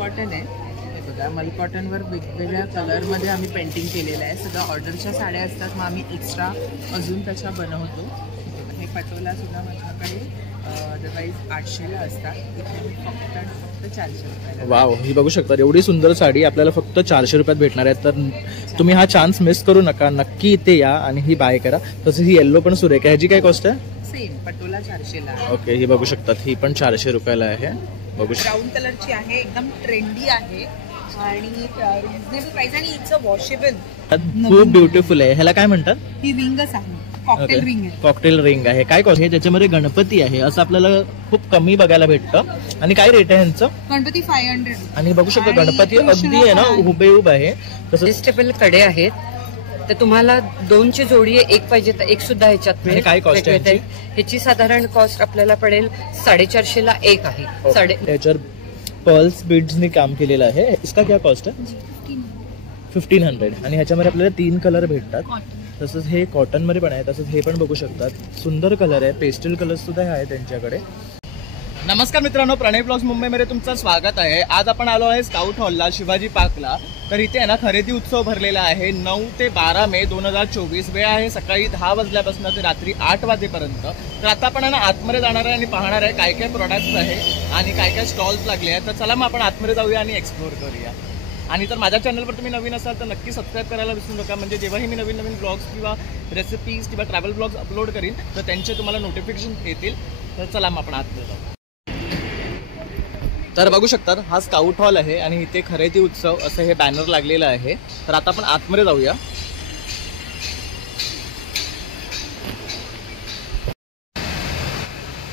Cotton आहे. हे बघा, मल कॉटनवर वेगवेगळ्या कलरमध्ये आम्ही पेंटिंग केलेलं आहे. सगळं ऑर्डरच्या साड्या असतात, मग आम्ही एक्स्ट्रा अजून त्याच्या बनवतो. हे पटोलासुद्धा माझ्याकडे अदरवाईज 800ला असतात. इथे मी फक्त 400 रुपयाला. वाव, ही बघू शकता एवढी सुंदर साडी आपल्याला फक्त 400 रुपयात भेटणार आहे. तर तुम्ही हा चान्स मिस करू नका, नक्की इथे या आणि ही बाय करा. तसं ही येल्लो पण सुरेख आहे. ह्याची काय कॉस्ट आहे? सेम पटोला 400ला. ओके, ही बघू शकतात, ही पण 400 रुपयाला आहे. बघू ब्राऊन कलरची आहे, एकदम ट्रेंडी आहे आणि रिजनेबल प्राइस आणि इट्स अ वॉशेबल. खूप ब्युटिफुल आहे. ह्याला काय म्हणतात? ही रिंगच आहे, कॉकटेल रिंग आहे. कॉकटेल रिंग आहे. काय कॉस्ट आहे? त्याच्यामध्ये गणपती आहे, असं आपल्याला खूप कमी बघायला भेटतं. आणि काय रेट आहे ह्यांचं? गणपती 500. आणि बघू शकता गणपती अगदी आहे ना हुबेहूब आहे. तसं ॲडजस्टेबल कडे आहेत, तर तुम्हाला 2ची जोडी आहे, एक पाहिजे तर एक सुद्धा ह्याच्यात मिळेल. काय कॉस्ट आहे? ह्याची साधारण कॉस्ट आपल्याला पडेल 450ला एक आहे. त्याच्यावर पर्ल्स बीड्सनी काम केलेलं आहे. इसका क्या कॉस्ट आहे? 1500. आणि ह्याच्यामध्ये आपल्याला 3 कलर भेटतात. तसंच हे कॉटन मध्ये पण आहे. तसंच हे पण बघू शकतात, सुंदर कलर आहे. पेस्टल कलर सुद्धा आहे त्यांच्याकडे. नमस्कार मित्रांनो, प्रणय ब्लॉग्स मुंबईमध्ये तुमचं स्वागत आहे. आज आपण आलो आहे स्काउट हॉलला, शिवाजी पार्कला. तर इथे आहे ना खरेदी उत्सव भरलेला आहे. 9 ते 12 मे 2024. वेळ आहे सकाळी 10 वाजल्यापासून ते रात्री 8 वाजेपर्यंत. तर आता आपण आहे ना आतमध्ये जाणार आहे आणि पाहणार आहे काय काय प्रोडक्ट्स आहे आणि काय काय स्टॉल्स लागले आहेत. तर चला मग आपण आतमध्ये जाऊया आणि एक्सप्लोर करूया. आणि तर माझ्या चॅनलवर तुम्ही नवीन असाल तर नक्की सबस्क्राईब करायला विसरू नका, म्हणजे जेव्हाही मी नवीन नवीन ब्लॉग्स किंवा रेसिपीज किंवा ट्रॅव्हल ब्लॉग्स अपलोड करीन तर त्यांचे तुम्हाला नोटिफिकेशन येतील. तर चला मग आपण आतमध्ये जाऊ. तर बघू शकतात हा स्काउट हॉल आहे आणि इथे खरेदी उत्सव असं हे बॅनर लागलेलं आहे. तर आता आपण आतमध्ये जाऊया.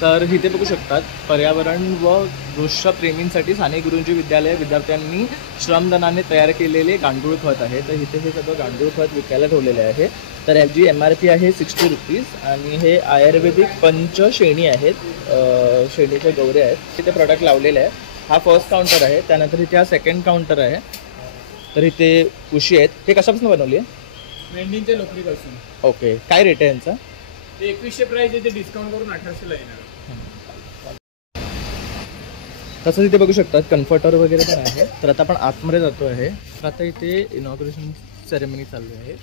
तर इथे बघू शकतात पर्यावरण व वृक्षप्रेमींसाठी साने गुरुजी विद्यालय विद्यार्थ्यांनी श्रमदानाने तयार केलेले गांडूळ खत आहे. तर इथे हे सगळं गांडूळ खत विकायला ठेवलेले आहे. तर याची MRP आहे 60 रुपीज आणि हे आयुर्वेदिक पंचशेणी आहेत, शेणीचे गौरे आहेत. तिथे प्रोडक्ट लावलेले आहे. हा फर्स्ट काउंटर आहे. त्यानंतर इथे हा सेकंड काउंटर आहे. तर इथे उशी आहेत. हे कशापासून बनवली आहे? मेंढींच्या लोकरीपासून. ओके, काय रेट आहे यांचा? ते 2100 प्राइस आहे, ते डिस्काउंट करून 1800ला येणार. तसंच इथे बघू शकतात कम्फर्टर वगैरे पण आहे. तर आता आपण आतमध्ये जातो आहे. तर आता इथे इनॉग्रेशन सेरेमनी चालू आहे.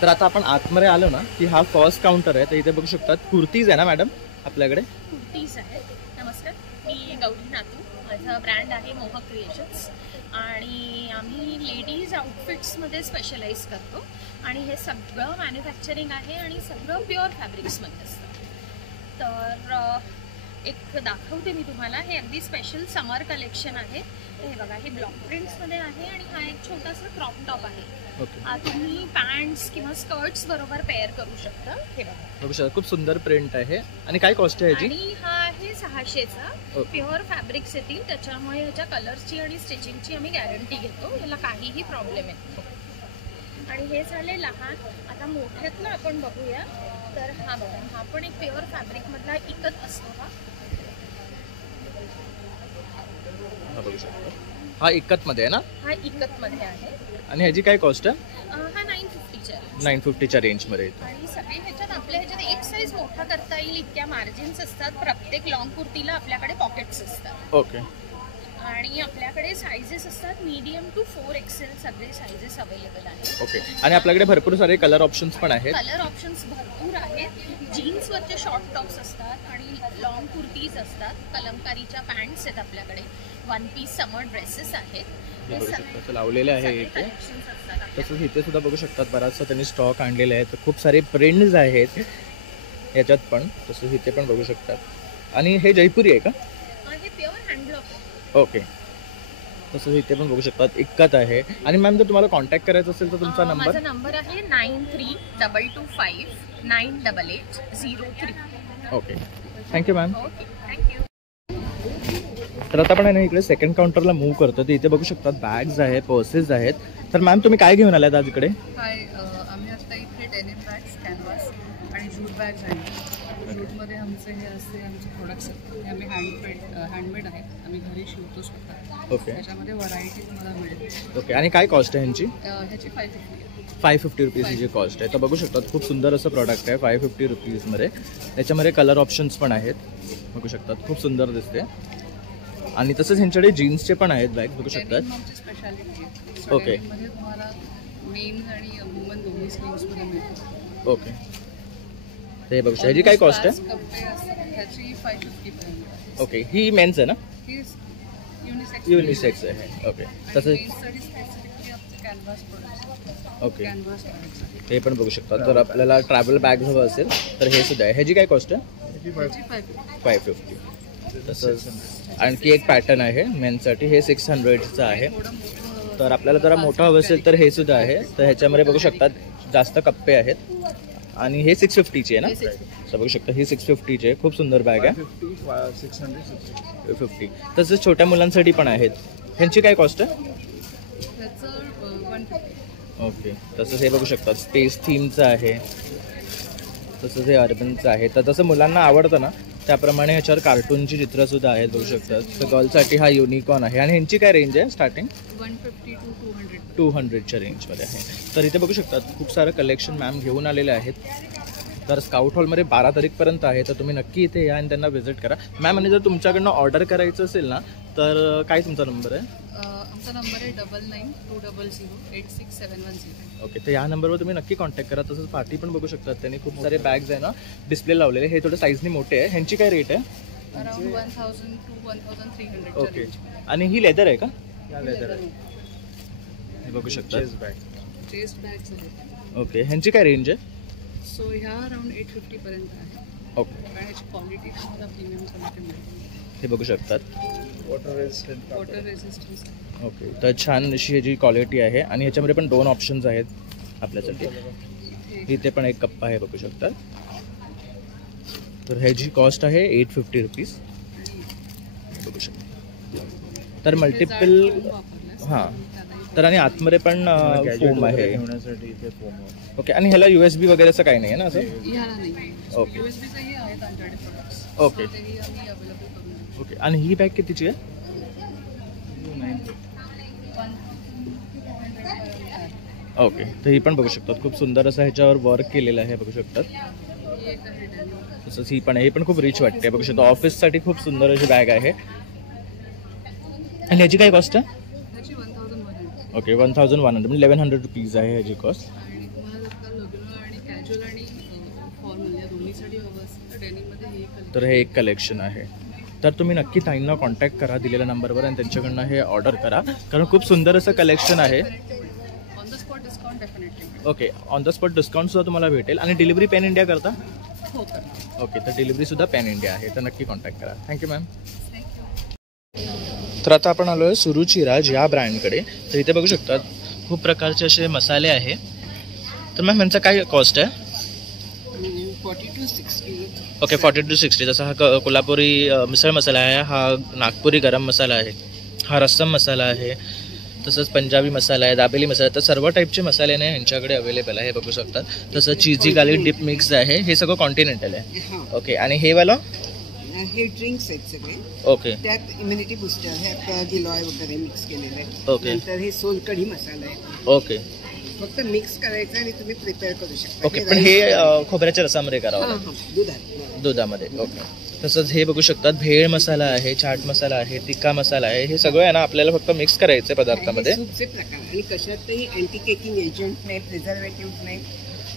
तर आता आपण आतमध्ये आलो ना की हा फर्स्ट काउंटर आहे. तर इथे बघू शकतात कुर्तीज आहे ना मॅडम आपल्याकडे? कुर्तीज आहेत. नमस्कार, मी गौरी नातू. माझं ब्रँड आहे मोहक क्रिएशन्स आणि आम्ही लेडीज आउटफिट्समध्ये स्पेशलाइज करतो आणि हे सगळं मॅन्युफॅक्चरिंग आहे आणि सगळं प्युअर फॅब्रिक्समध्ये असतं. तर एक दाखवते मी तुम्हाला. हे अगदी स्पेशल समर कलेक्शन आहे. हे बघा, हे ब्लॉक प्रिंट्समध्ये आहे आणि हा एक छोटासा क्रॉप टॉप आहे. तुम्ही पॅन्ट्स किंवा स्कर्ट्स बरोबर पेअर करू शकता. हे बघा, खूप सुंदर प्रिंट आहे. आणि काय कॉस्ट आहे याची? आणि हा आहे 600चा. प्युअर फॅब्रिक्स येतील, त्याच्यामुळे ह्याच्या कलर्सची आणि स्टिचिंगची आम्ही गॅरंटी घेतो. याला काहीही प्रॉब्लेम येत नाही. आणि हे झाले लहान. आता मोठ्यातलं आपण बघूया. तर हा बघा, हा पण एक प्युअर फॅब्रिकमधला इकत असतो. हा इकत मध्ये आहे ना? हा इकत मध्ये आहे. आणि ह्याची काय कॉस्ट आहे? हा 950च्या 950च्या रेंज मध्ये येतो. आणि सगळे ह्याच्यात आपल्या ह्याच्यात एक साईज मोठा करता येईल इतक्या मार्जिन्स असतात. प्रत्येक लॉंग कुर्तीला आपल्याकडे पॉकेट्स असतात. ओके. आणि आपल्याकडे साइजेस असतात मीडियम टू 4XL सगळे साइजेस अवेलेबल आहेत. ओके. आणि आपल्याकडे भरपूर सारे कलर ऑप्शन्स पण आहेत. कलर ऑप्शन्स भरपूर आहेत. जीन्सवरचे शॉर्ट टॉप्स असतात आणि लॉंग कुर्तीज असतात. कलमकारीच्या पॅन्ट्स आहेत आपल्याकडे. 1 पीस समर ड्रेसेस आहेत. तसं लावलेले आहे इथे. तसंच इथे सुद्धा बघू शकतात बराचसा त्यांनी स्टॉक आणलेला आहे. तर खूप सारे प्रिंट्स आहेत याच्यात पण. तसंच इथे पण बघू शकतात. आणि हे जयपुरी आहे का? हे प्युअर हँडब्लॉक. ओके. तसंच इथे पण बघू शकतात इक्कत आहे. आणि मॅम जर तुम्हाला कॉन्टॅक्ट करायचं असेल तर तुमचा नंबर? माझा नंबर आहे 9322598803. Okay, thank you ma'am. Okay, thank you. तर आता आपण इकडे सेकंड काउंटरला मूव्ह करतो. तर इथे बघू शकतात बॅग्स आहेत, पर्सेस आहेत. तर मॅम तुम्ही काय घेऊन आलात आज इकडे? हाय, आम्ही आता इथे डेनिम बॅग्स, कॅनव्हास आणि जूट बॅग्स आहेत. जूटमध्ये आमचे हे असे आमचे प्रोडक्ट्स आहेत. हे आम्ही हँडमेड आहेत. आम्ही घरी शिवतो स्वतः. ओके. त्याच्यामध्ये व्हरायटी तुम्हाला मिळेल. ओके. आणि काय कॉस्ट आहे ह्यांची? ह्याची 550 आहे. 550 रुपीज ही जी कॉस्ट आहे. तर बघू शकतात खूप सुंदर असं प्रॉडक्ट आहे 550 रुपीजमध्ये. त्याच्यामध्ये कलर ऑप्शन्स पण आहेत बघू शकतात, खूप सुंदर दिसते. आणि तसंच ह्यांच्याकडे जीन्सचे पण आहेत बॅग बघू शकतात. Denim आमची स्पेशालिटी आहे. ओके. Denim मध्ये तुम्हाला मेन्स आणि वुमन दोन्ही स्लीव्समध्ये मिळतात. ओके, ते बघू शकता. ह्याची काय कॉस्ट आहे? कपडे असतात ह्याची 550 पर्यंत. ओके, ही मेन्स आहे ना? ही युनिसेक्स युनिसेक्स आहे. ओके, तसंच मेन्ससाठी स्पेसिफिकली आमचे canvas products. Okay, canvas products हे पण बघू शकता. जर आपल्याला ट्रॅव्हल बॅग हवं असेल तर हे सुद्धा आहे. ह्याची काय कॉस्ट आहे? ह्याची 550. 550. तसंच आणखी एक पॅटर्न आहे मेन्ससाठी, हे 600चं आहे. थोडं मोठं तर आपल्याला जरा मोठं हवं असेल तर हे सुद्धा आहे. तर ह्याच्यामध्ये बघू शकतात जास्त कप्पे आहेत. आणि हे 650ची आहे ना? तर बघू शकता ही 650ची आहे. खूप सुंदर बॅग आहे. 50. तसंच छोट्या मुलांसाठी पण आहेत. ह्यांची काय कॉस्ट आहे? त्याचं 150. ओके, तसंच हे बघू शकतात स्पेस थीमचं आहे. तसंच हे अर्बनचं आहे. तर तसं मुलांना आवडतं ना त्याप्रमाणे ह्याच्यावर कार्टूनची चित्रसुद्धा आहेत बघू शकतात. तर गर्लसाठी हा युनिकॉर्न आहे. आणि ह्यांची काय रेंज आहे स्टार्टिंग? 150 to 200. 200च्या रेंजमध्ये आहे. तर इथे बघू शकतात खूप सारं कलेक्शन मॅम घेऊन आलेले आहेत. तर स्काउट हॉलमध्ये 12 तारीखपर्यंत आहे. तर तुम्ही नक्की इथे या आणि त्यांना व्हिजिट करा मॅम. आणि जर तुमच्याकडनं ऑर्डर करायचं असेल ना तर काय तुमचा नंबर आहे? आमचा नंबर आहे 9920086710. ओके, तर या नंबरवर तुम्ही नक्की कॉन्टॅक्ट करा. तसंच पार्टी पण बघू शकतात. त्यांनी खूप सारे बॅग्स आहे ना डिस्प्ले लावलेले. हे थोडं साईजनी मोठे आहे. ह्यांची काय रेट आहे? Around 1000 to 1300. ओके, आणि ही लेदर आहे का? हे बघू शकता. चेस्ट बॅग्स आहेत. ओके, ह्यांची काय रेंज आहे? सो ह्या अराउंड 850 पर्यंत आहे. ओके, कारण याची क्वालिटी तुम्हाला प्रीमियम क्वालिटी मिळते. हे बघू शकतात. वॉटर रेसिस्टन्स आहे. ओके, तर छान अशी ह्याची क्वालिटी आहे. आणि ह्याच्यामध्ये पण 2 ऑप्शन्स आहेत आपल्यासाठी. इथे पण एक कप्पा आहे बघू शकतात. तर ह्याची कॉस्ट आहे 850 रुपीज बघू शकता. तर मल्टिपल हां, तर आणि आतमध्ये पण फोम आहे. ओके, आणि ह्याला USB वगैरे असं काही नाही आहे ना असं? ह्याला नाही. ओके. USBचेही आहेत आमच्याकडे प्रोडक्ट्स. ओके. तेही आम्ही अवेलेबल करून देऊ. ओके, आणि ही बॅग कितीची आहे? 1,200 आहे. ओके, तर ही पण बघू शकतात. खूप सुंदर असं ह्याच्यावर वर्क केलेलं आहे बघू शकतात. ही एक आहे denim. तसंच ही पण आहे. ही पण खूप रिच वाटते बघू शकता. ऑफिससाठी खूप सुंदर अशी बॅग आहे. आणि ह्याची काय कॉस्ट आहे? ह्याची 1100. ओके, 1100 म्हणजे 1100 रुपीज आहे ह्याची कॉस्ट. आणि तुम्हाला जर का लग्न आणि कॅज्युअल आणि फॉर्मल या दोन्हीसाठी हवं असेल तर डेनिममध्ये हे collection. तर हे एक कलेक्शन आहे. तर तुम्ही नक्की ताईंना कॉन्टॅक्ट करा दिलेल्या नंबरवर आणि त्यांच्याकडनं हे ऑर्डर करा कारण खूप सुंदर असं कलेक्शन आहे. On the spot discount definitely. Okay, on the spot डिस्काउंटसुद्धा तुम्हाला भेटेल. आणि डिलिव्हरी पॅन इंडिया करता? हो करणार. ओके, तर डिलिव्हरीसुद्धा पॅन इंडिया आहे. तर नक्की कॉन्टॅक्ट करा. Thank you ma'am. थँक्यू. तर आता आपण आलो आहे सुरुचिराज या ब्रँडकडे. तर इथे बघू शकतात खूप प्रकारचे असे मसाले आहे. तर मॅम यांचा काय कॉस्ट आहे? 40 to 60. Okay, 40 to 60. जसा हा कोल्हापुरी मिसळ मसाला आहे, हा नागपुरी गरम मसाला आहे, हा रस्सम मसाला आहे, तसंच पंजाबी मसाला आहे, दाबेली मसाला आहे. तर सर्व टाईपचे मसाले ना यांच्याकडे अवेलेबल आहे बघू शकतात. तसं चीजी गार्लिक डिप मिक्स आहे. हे सगळं कॉन्टिनेंटल आहे. ओके, आणि हे वाला? हे ड्रिंक्स आहेत सगळे. ओके, त्यात इम्युनिटी बुस्टर ह्यात गिलॉय वगैरे मिक्स केलेलं आहे. ओके. नंतर हे सोलकढी मसाला आहे. ओके, फक्त मिक्स करायचं आणि तुम्ही प्रिपेअर करू शकता. ओके. पण हे खोबऱ्याच्या रसामध्ये करावं लागेल, दुधात. दुधामध्ये. ओके, तसंच हे बघू शकतात भेळ मसाला आहे, चाट मसाला आहे, तिक्का मसाला आहे. हे सगळं आहे ना आपल्याला फक्त मिक्स करायचं आहे पदार्थामध्ये. सूपचे प्रकार आणि कशातही अँटी केकिंग एजंट नाही, प्रिझर्वेटिव्ह नाही,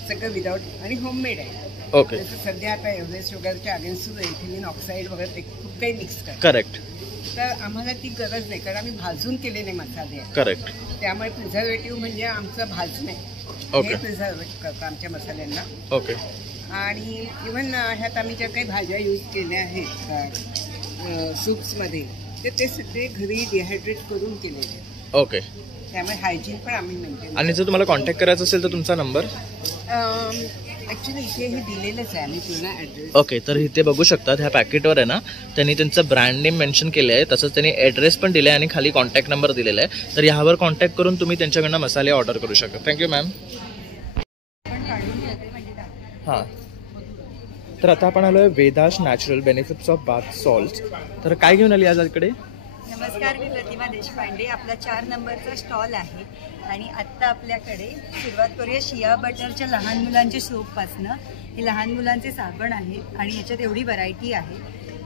सगळं विदाऊट आणि होममेड आहे. ओके, जसं सध्या आता एव्हरेस्ट शुगरच्या अगेन्स्ट सुद्धा इथिलीन ऑक्साईड वगैरे ते खूप काही मिक्स करतात. करेक्ट, तर आम्हाला ती गरज नाही कारण आम्ही भाजून केलेले मसाले आहेत. करेक्ट. त्यामुळे प्रिझर्वेटिव्ह म्हणजे आमचं भाजणे ओके. हे प्रिझर्वेटिव्ह करतं आमच्या मसाल्यांना. ओके, आणि इव्हन ह्यात आम्ही ज्या काही भाज्या यूज केल्या आहेत सूप्समध्ये ते सगळे घरी डिहायड्रेट करून केलेले आहेत. ओके. त्यामुळे हायजीन पण आम्ही मेंटेन. आणि जर तुम्हाला कॉन्टॅक्ट करायचं असेल तर तुमचा नंबर? ॲक्च्युली इथे हे दिलेलंच आहे आम्ही पूर्ण ॲड्रेस. ओके, तर इथे बघू शकतात ह्या पॅकेटवर आहे ना त्यांनी त्यांचं ब्रँड नेम मेन्शन केलं आहे, तसंच त्यांनी ॲड्रेस पण दिला आहे आणि खाली कॉन्टॅक्ट नंबर दिलेला आहे. तर ह्यावर कॉन्टॅक्ट करून तुम्ही त्यांच्याकडनं मसाले ऑर्डर करू शकता. Thank you ma'am. हां, तर आता आपण आलो आहे Vedas natural benefits of bath salt. तर काय घेऊन आली आज इकडे? नमस्कार, मी प्रतिमा देशपांडे. आपला 4 नंबरचा स्टॉल आहे आणि आत्ता आपल्याकडे सुरुवात करूया शिया बटरच्या लहान मुलांच्या सोपपासनं. हे लहान मुलांचे साबण आहेत आणि याच्यात एवढी व्हरायटी आहे.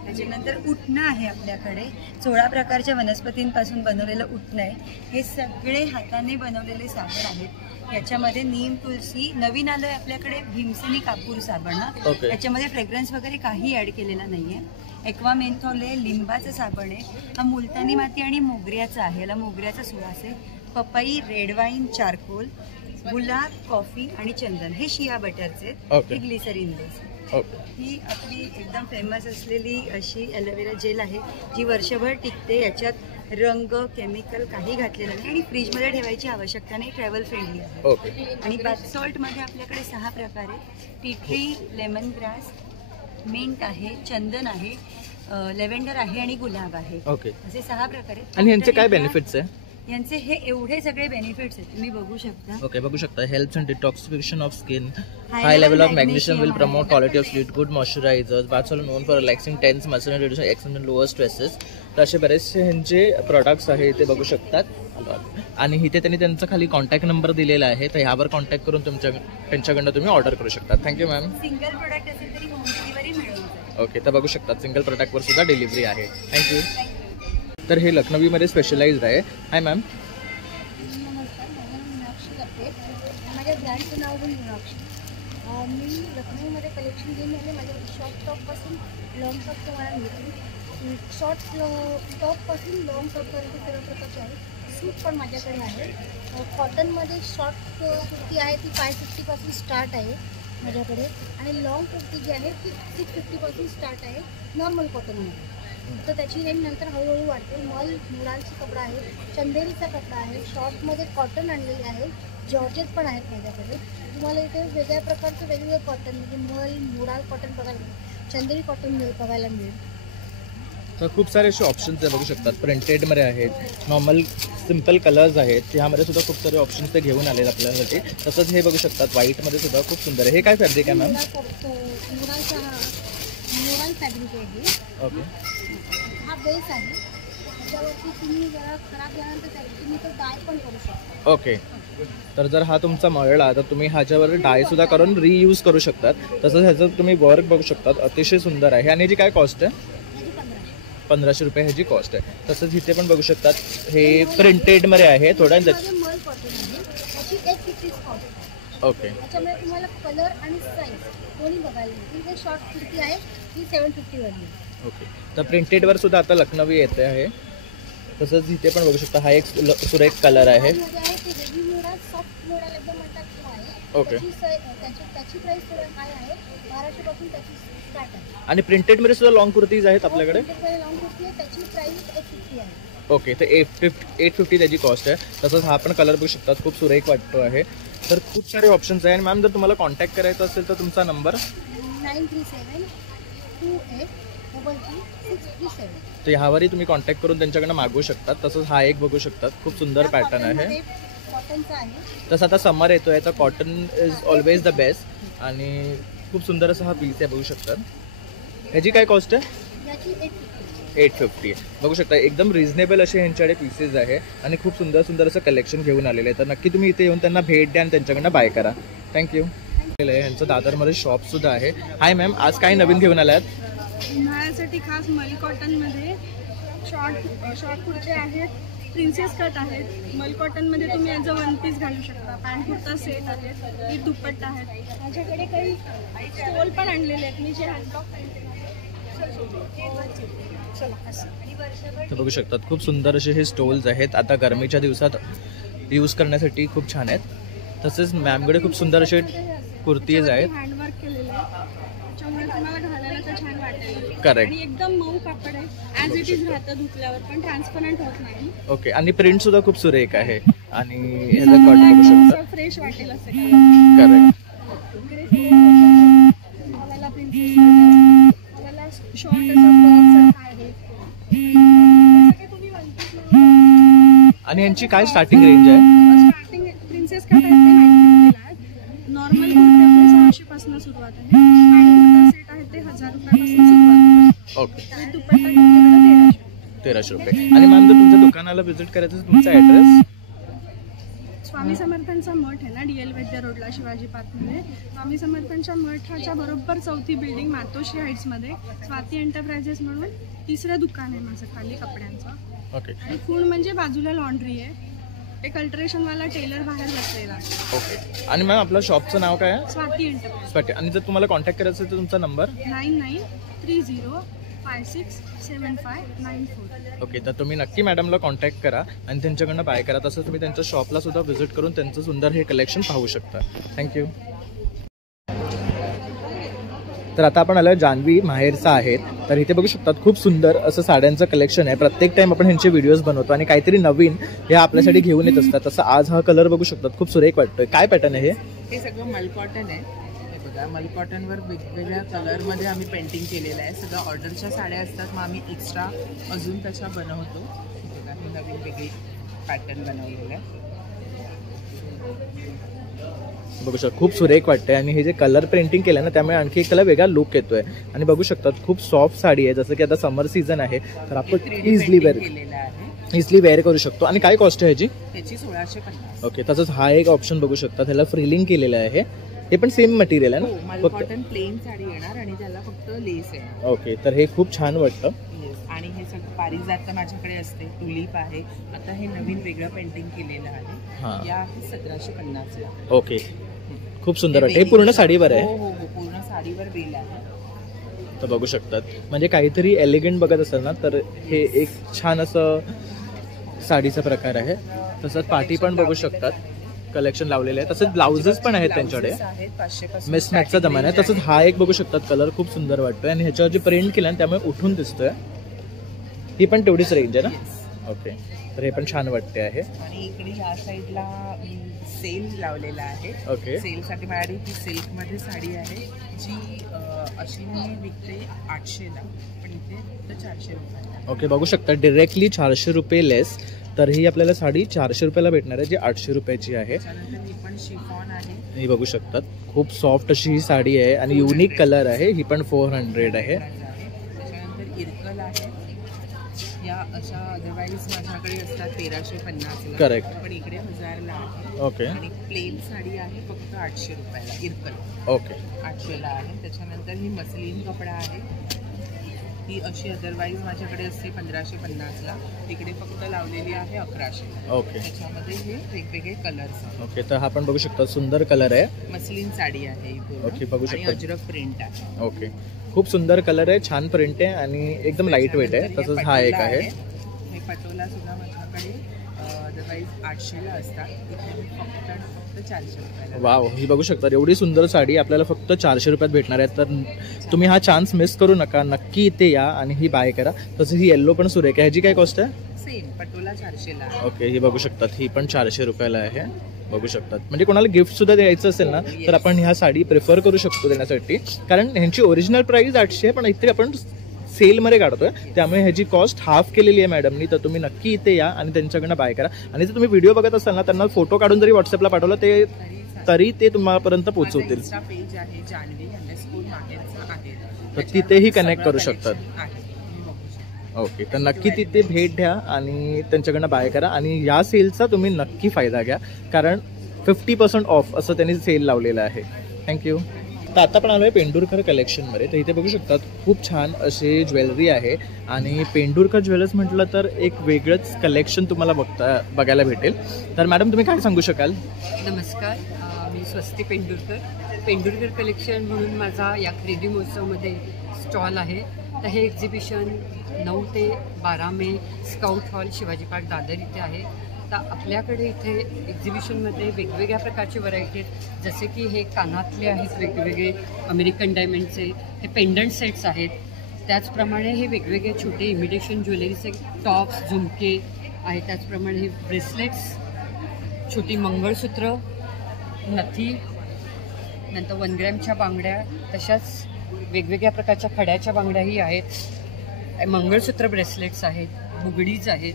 त्याच्यानंतर उटणं आहे आपल्याकडे. 16 प्रकारच्या वनस्पतींपासून बनवलेलं उटणं आहे. हे सगळे हाताने बनवलेले साबण आहेत. याच्यामध्ये नीम, तुलसी, नवीन आलं आहे आपल्याकडे भीमसेनी कापूर साबण. Okay. याच्यामध्ये फ्रेग्रन्स वगैरे काही ॲड केलेला नाही आहे. एक्वा मेंथॉल आहे, लिंबाचं साबण आहे. हा मुलतानी माती आणि मोगऱ्याचा आहे. याला मोगऱ्याचा सुवास आहे. पपई, रेड वाईन, चारकोल, गुलाब, कॉफी आणि चंदन हे शिया बटरचे. Okay. हे ग्लिसरीन बेस. ही आपली एकदम फेमस असलेली अशी ॲलोवेरा जेल आहे जी वर्षभर टिकते. याच्यात रंग, केमिकल काही घातलेलं नाही आणि फ्रीजमध्ये ठेवायची आवश्यकता नाही. ट्रॅव्हल फ्रेंडली आहे. ओके. आणि बाथ सॉल्टमध्ये आपल्याकडे 6 प्रकार आहे. Tea tree, lemon grass, mint आहे, चंदन आहे, लेव्हेंडर आहे आणि गुलाब आहे. ओके. असे 6 प्रकार आहेत. आणि यांचे काय बेनिफिट्स आहे? यांचे हे एवढे सगळे बेनिफिट्स आहेत, तुम्ही बघू शकता. ओके, बघू शकता. Helps in detoxification of skin, high level of magnesium will promote quality of sleep, good moisturisers, bath salt known for relaxing tense muscle and reducing excess and lower stresses. तर असे बरेचसे ह्यांचे प्रोडक्ट्स आहेत ते बघू शकतात. आणि इथे त्यांनी त्यांचा खाली कॉन्टॅक्ट नंबर दिलेला आहे, तर ह्यावर कॉन्टॅक्ट करून त्यांच्याकडनं तुम्ही ऑर्डर करू शकता. Thank you ma'am. सिंगल प्रोडक्ट असेल तरी होम डिलिव्हरी मिळून जाईल. ओके, तर बघू शकता सिंगल प्रोडक्टवर सुद्धा डिलिव्हरी आहे. थँक्यू. तर हे लखनवीमध्ये स्पेशलाइज्ड आहे. हाय मॅम. नमस्कार, माझं नाव मीनाक्षी लपटे. माझ्या ब्रँडचं नाव पण मीनाक्षी. मी लखनऊमध्ये कलेक्शन घेऊन आले. माझ्या शॉर्ट टॉपपासून लॉंग टॉप तुम्हाला मिळतील. शॉर्ट टॉपपासून लॉंग टॉपपर्यंत सर्व प्रकारचे आहे. सूट पण माझ्याकडे आहे. कॉटनमध्ये शॉर्ट कुर्ती आहे ती 550पासून स्टार्ट आहे माझ्याकडे. आणि लॉंग कुर्ती जी आहे ती 650पासून स्टार्ट आहे नॉर्मल कॉटनमध्ये. तर त्याची रेंज नंतर हळूहळू वाढते. मुलांचा कपडा आहे, चंदेरीचा कपडा आहे, शॉर्टमध्ये कॉटन आणलेली आहे, जॉर्जेट पण आहेत माझ्याकडे. तुम्हाला इथे वेगळ्या प्रकारचे वेगवेगळे कॉटन म्हणजे मुडाल कॉटन बघायला मिळेल, चंदेरी कॉटन बघायला मिळेल. तर खूप सारे असे ऑप्शन्स बघू शकतात. प्रिंटेडमध्ये आहेत, नॉर्मल सिम्पल कलर्स आहेत, ह्यामध्ये सुद्धा खूप सारे ऑप्शन्स ते घेऊन आलेत आपल्यासाठी. तसंच हे बघू शकतात व्हाईटमध्ये सुद्धा खूप सुंदर आहे. हे काय फॅब्रिक आहे मॅम? मुडाल फॅब्रिक आहे हे. ओके. हा बेस आहे. त्याच्यावरती तुम्ही जरा खराब झाल्यानंतर त्याची तुम्ही तो डाय पण करू शकता. ओके. तर जर हा तुमचा मळला तर तुम्ही ह्याच्यावर डाय सुद्धा करून रियूज करू शकतात. तसंच ह्याचं तुम्ही वर्क बघू शकतात, अतिशय सुंदर आहे. आणि याची काय कॉस्ट आहे? 1500 रुपये ह्याची कॉस्ट आहे. तसंच इथे पण बघू शकतात हे प्रिंटेडमध्ये आहे थोडं. मल कॉटन आहे. त्याची 150 कॉस्ट. ओके. त्याच्यामुळे तुम्हाला कलर आणि साईज दोन्ही बघायला मिळतील. हे शॉर्ट कुर्ती आहे ती 750 वाली. ओके. तर प्रिंटेडवर सुद्धा आता लखनवी येते आहे. तसंच इथे पण बघू शकता हा एक सुरेख कलर आहे. सॉफ्ट मोडल एकदम म्हणतात तो आहे. ओके. त्याची प्राइस थोडं हाय आहे. 1200 पासून त्याची स्टार्ट आहे. आणि प्रिंटेडमध्ये सुद्धा लॉंग कुर्तीज आहेत आपल्याकडे. लॉंग कुर्ती आहे त्याची प्राइस 850 आहे. ओके. तर 850 त्याची कॉस्ट आहे. तसंच हा पण कलर बघू शकतात, खूप सुरेख वाटतो आहे. तर खूप सारे ऑप्शन्स आहे. आणि मॅम जर तुम्हाला कॉन्टॅक्ट करायचा असेल तर तुमचा नंबर 9372833637. तर ह्यावरही तुम्ही कॉन्टॅक्ट करून त्यांच्याकडनं मागवू शकतात. तसंच हा एक बघू शकतात, खूप सुंदर पॅटर्न आहे. कॉटनचा आहे. तसं आता समर येतोय तर cotton is always the best. आणि खूप सुंदर असा हा पीस आहे, बघू शकतात. ह्याची काय कॉस्ट आहे? याची 850 आहे. बघू शकता एकदम रिझनेबल असे ह्यांच्याकडे पीसेस आहे आणि खूप सुंदर सुंदर असं कलेक्शन घेऊन आलेलं आहे. तर नक्की तुम्ही इथे येऊन त्यांना भेट द्या आणि त्यांच्याकडनं बाय करा. थँक्यू. ह्यांचं दादरमध्ये शॉपसुद्धा आहे. हाय मॅम, आज काय नवीन घेऊन आलात? उन्हाळ्यासाठी खास मल कॉटनमध्ये शॉर्ट कुर्ते आहेत, प्रिन्सेस कट आहेत. मल कॉटनमध्ये तुम्ही ॲज अ वन पीस घालू शकता. पॅन्ट कुर्ता सेट आहेत, विथ दुपट्टा आहेत. माझ्याकडे काही स्टोल पण आणलेले आहेत मी जे हँडब्लॉक तर बघू शकतात खूप सुंदर असे हे स्टोल्स आहेत. आता गरमीच्या दिवसात यूज करण्यासाठी खूप छान आहेत. तसेच मॅमकडे खूप सुंदर असे कुर्तीज आहेत. हँडवर्क केलेले आहे, त्याच्यामुळे तुम्हाला घालायला तर छान वाटेल. करेक्ट. आणि एकदम मऊ कापड आहे, ॲज इट इज राहतं धुतल्यावर पण ट्रान्सपरंट होत नाही. ओके. आणि प्रिंट सुद्धा खूप सुरेख आहे. आणि ह्याचा कट बघू शकता, फ्रेश वाटेल असं. करेक्ट. आणि यांची काय स्टार्टिंग रेंज आहे? स्टार्टिंग प्रिन्सेस कट आहे ते 950 नॉर्मल कुर्ते आपले 600 पासून सुरुवात आहे. आणि कुर्ता सेट आहे ते 1000 रुपयापासून सुरुवात आहे. ओके. दुपट्टा 1300. 1300 रुपये. आणि मॅम जर तुमच्या दुकानाला व्हिजिट करायचं असेल तुमचा ॲड्रेस? स्वामी समर्थांचा मठ आहे ना, DL वैद्य रोडला शिवाजी पार्कमध्ये. स्वामी समर्थांच्या मठाच्या बरोबर 4थी बिल्डिंग मातोश्री हाईट्समध्ये स्वाती एंटरप्राइजेस म्हणून 3रं दुकान आहे माझं खाली कपड्यांचं. ओके. आणि खूण म्हणजे बाजूला लॉन्ड्री आहे. एक अल्ट्रेशनवाला टेलर बाहेर बसलेला आहे. ओके. आणि मॅम आपलं शॉपचं नाव काय आहे? स्वाती एंटरप्राइज. स्वाती. आणि जर तुम्हाला कॉन्टॅक्ट करायचं असेल तर तुमचा नंबर? 9930567594. ओके. तर तुम्ही नक्की मॅडमला कॉन्टॅक्ट करा आणि त्यांच्याकडनं बाय करा. तसं तुम्ही त्यांच्या शॉपला सुद्धा व्हिजिट करून त्यांचं सुंदर हे कलेक्शन पाहू शकता. थँक्यू. तर आता आपण आलो जान्हवी माहेरचा आहेत. तर इथे बघू शकतात खूप सुंदर असं साड्यांचं कलेक्शन आहे. प्रत्येक टाइम आपण ह्यांचे व्हिडिओज बनवतो आणि काहीतरी नवीन हे आपल्यासाठी घेऊन येत असतात. तसं आज हा कलर बघू शकतात खूप सुरेख वाटतोय. काय पॅटर्न आहे हे? सगळं मल कॉटन आहे. हे बघा, मल कॉटनवर वेगवेगळ्या कलरमध्ये आम्ही पेंटिंग केलेलं आहे. सगळं ऑर्डरच्या साड्या असतात, मग आम्ही एक्स्ट्रा अजून त्याच्या बनवतो. बघा, हे नवीन वेगळी पॅटर्न बनवलेलं आहे. बघू शकता खूप सुरेख वाटतंय. आणि हे जे कलर प्रिंटिंग केलं ना त्यामुळे आणखी एक त्याला वेगळा लुक येतोय. आणि बघू शकतात खूप सॉफ्ट साडी आहे. जसं की आता समर सीझन आहे तर आपण इझिली वेअर करू शकतो. आणि काय कॉस्ट आहे ह्याची? त्याची 1650. ओके. तसंच हा एक ऑप्शन बघू शकता, त्याला फ्रिलिंग केलेलं आहे. हे पण सेम मटेरियल आहे ना? कॉटन प्लेन साडी येणार आणि त्याला फक्त लेस येणार. ओके. तर हे खूप छान वाटतं. आणि हे सगळं पारिजात माझ्याकडे असते, टुलिप आहे. आता हे नवीन वेगळं पेंटिंग केलेलं आहे. या आहे 1750 ला. ओके. खूप सुंदर वाटतं. हे पूर्ण साडीवर आहे? हो, पूर्ण साडीवर बेल आहे. तर बघू शकतात म्हणजे काहीतरी एलिगंट बघत असेल ना तर हे एक छान असं साडीचा प्रकार आहे. तसंच पाठी पण बघू शकतात कलेक्शन लावलेले आहे. तसंच ब्लाउजेस पण आहेत त्यांच्याकडे. मिसमॅचचा जमाना आहे. तसंच हा एक बघू शकतात कलर खूप सुंदर वाटतोय आणि ह्याच्यावर जे प्रिंट केलं आहे त्यामुळे उठून दिसतोय. ही पण तेवढीच रेंज आहे ना? ओके. तर हे पण छान वाटते आहे. आणि इकडे ह्या साईडला सेल लावलेला आहे. ओके. सेलसाठी माझ्याकडे ही सिल्कमध्ये साडी आहे जी अशी मी विकते 800 ला, पण इथे फक्त 400 रुपये. ओके. बघू शकता डायरेक्टली 400 रुपये लेस. तर ही आपल्याला साडी 400 रुपयाला भेटणार आहे जी 800 रुपयाची आहे. त्यानंतर ही पण शिफॉन आहे. ही बघू शकतात खूप सॉफ्ट अशी ही साडी आहे आणि युनिक कलर आहे. ही पण 400 आहे. त्याच्यानंतर इरकल आहे. या अशा अदरवाईज माझ्याकडे असतात 1350 ला. करेक्ट. पण इकडे 1000 ला आहे. ओके. आणि प्लेन साडी आहे फक्त 800 रुपयाला. इरकल ओके 800 ला आहे. त्याच्यानंतर ही मसलिन कपडा आहे. ही अशी अदरवाईज माझ्याकडे असते 1550 ला. तिकडे फक्त लावलेली आहे 1100 ला. ओके. त्याच्यामध्ये हे वेगवेगळे कलर्स आहेत. ओके. तर हा पण बघू शकता सुंदर कलर आहे. मसलिन साडी आहे ही पूर्ण. ओके. बघू आणि शकता अजरक प्रिंट आहे. ओके. खूप सुंदर कलर आहे, छान प्रिंट आहे आणि एकदम लाईट वेट आहे. तसंच हा एक आहे. हे पटोला सुद्धा माझ्याकडे अदरवाईज 800 ला असतात. इथे फक्त 400 रुपयाला. वाव. ही बघू शकता एवढी सुंदर साडी आपल्याला फक्त 400 रुपयात भेटणार आहे. तर तुम्ही हा चान्स मिस करू नका. नक्की इथे या आणि ही बाय करा. तसं ही येल्लो पण सुरेख आहे. ह्याची काय कॉस्ट आहे? सेम पटोला 400 ला. ओके. ही बघू शकतात ही पण 400 रुपयाला आहे. बघू शकतात म्हणजे कोणाला गिफ्ट सुद्धा द्यायचं असेल ना तर आपण ह्या साडी प्रिफर करू शकतो देण्यासाठी. कारण ह्यांची ओरिजिनल प्राइस 800 आहे पण इथे आपण सेलमध्ये काढतोय त्यामुळे ह्याची कॉस्ट हाफ केलेली आहे मॅडमनी. तर तुम्ही नक्की इथे या आणि त्यांच्याकडनं बाय करा. आणि जर तुम्ही व्हिडिओ बघत असाल ना त्यांना फोटो काढून जरी व्हॉट्सअपला पाठवला तरी ते तुम्हापर्यंत पोहोचवतील. पेज आहे जान्हवी_माहेरचा आहे. तर तिथेही कनेक्ट करू शकतात. ओके. तर नक्की तिथे भेट द्या आणि त्यांच्याकडनं बाय करा. आणि या सेलचा तुम्ही नक्की फायदा घ्या कारण 50% ऑफ असं त्यांनी सेल लावलेलं आहे. थँक्यू. तर आता पण आलो आहे पेंडुरकर कलेक्शनमध्ये. तर इथे बघू शकतात खूप छान असे ज्वेलरी आहे आणि पेंडुरकर ज्वेलर्स म्हटलं तर एक वेगळंच कलेक्शन तुम्हाला बघायला भेटेल. तर मॅडम तुम्ही काय सांगू शकाल? नमस्कार, मी स्वस्ती पेंडुरकर कलेक्शन म्हणून माझा या खरेदी महोत्सवमध्ये स्टॉल आहे. तर हे एक्झिबिशन 9 ते 12 May scout hall Shivaji park Dadar इथे आहे. तर आपल्याकडे इथे एक्झिबिशनमध्ये वेगवेगळ्या प्रकारचे व्हरायटी आहेत. जसे की हे कानातले आहेत वेगवेगळे अमेरिकन डायमंडचे. हे पेंडंट सेट्स आहेत. त्याचप्रमाणे हे वेगवेगळे छोटे इमिटेशन ज्वेलरीचे टॉप्स झुमके आहेत. त्याचप्रमाणे हे ब्रेसलेट्स, छोटी मंगळसूत्र, नथी, नंतर 1 ग्रॅमच्या बांगड्या, तशाच वेगवेगळ्या प्रकारच्या खड्याच्या बांगड्याही आहेत. मंगळसूत्र ब्रेसलेट्स आहेत, बुगडीज आहेत.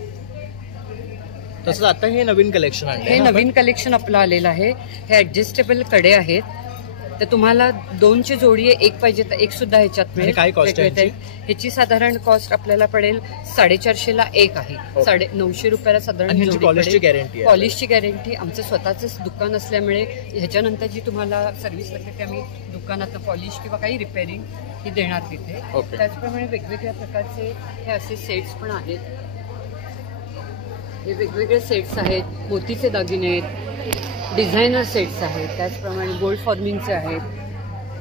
तसंच आता हे नवीन कलेक्शन आहे. हे नवीन कलेक्शन आपलं आलेलं आहे. हे ॲडजस्टेबल कडे आहेत तर तुम्हाला 2ची जोडी आहे, 1 पाहिजे तर 1 सुद्धा ह्याच्यात आणि मिळेल. काय cost आहे वेगवेगळे. ह्याची साधारण कॉस्ट आपल्याला पडेल 450ला 1 आहे. 950 रुपयाला साधारण आणि ह्याची जोडी पॉलिशची पडेल. गॅरंटी आहे. पॉलिशची गॅरंटी आमचं स्वतःच दुकान असल्यामुळे ह्याच्यानंतर जी तुम्हाला सर्व्हिस लागते ते आम्ही दुकानात पॉलिश किंवा काही रिपेअरिंग ही देणार तिथे. ओके. त्याचप्रमाणे वेगवेगळ्या प्रकारचे हे असे सेट्स पण आहेत. हे वेगवेगळे सेट्स आहेत, मोतीचे दागिने आहेत, डिझायनर सेट्स आहेत, त्याचप्रमाणे गोल्ड फॉर्मिंगचे आहेत,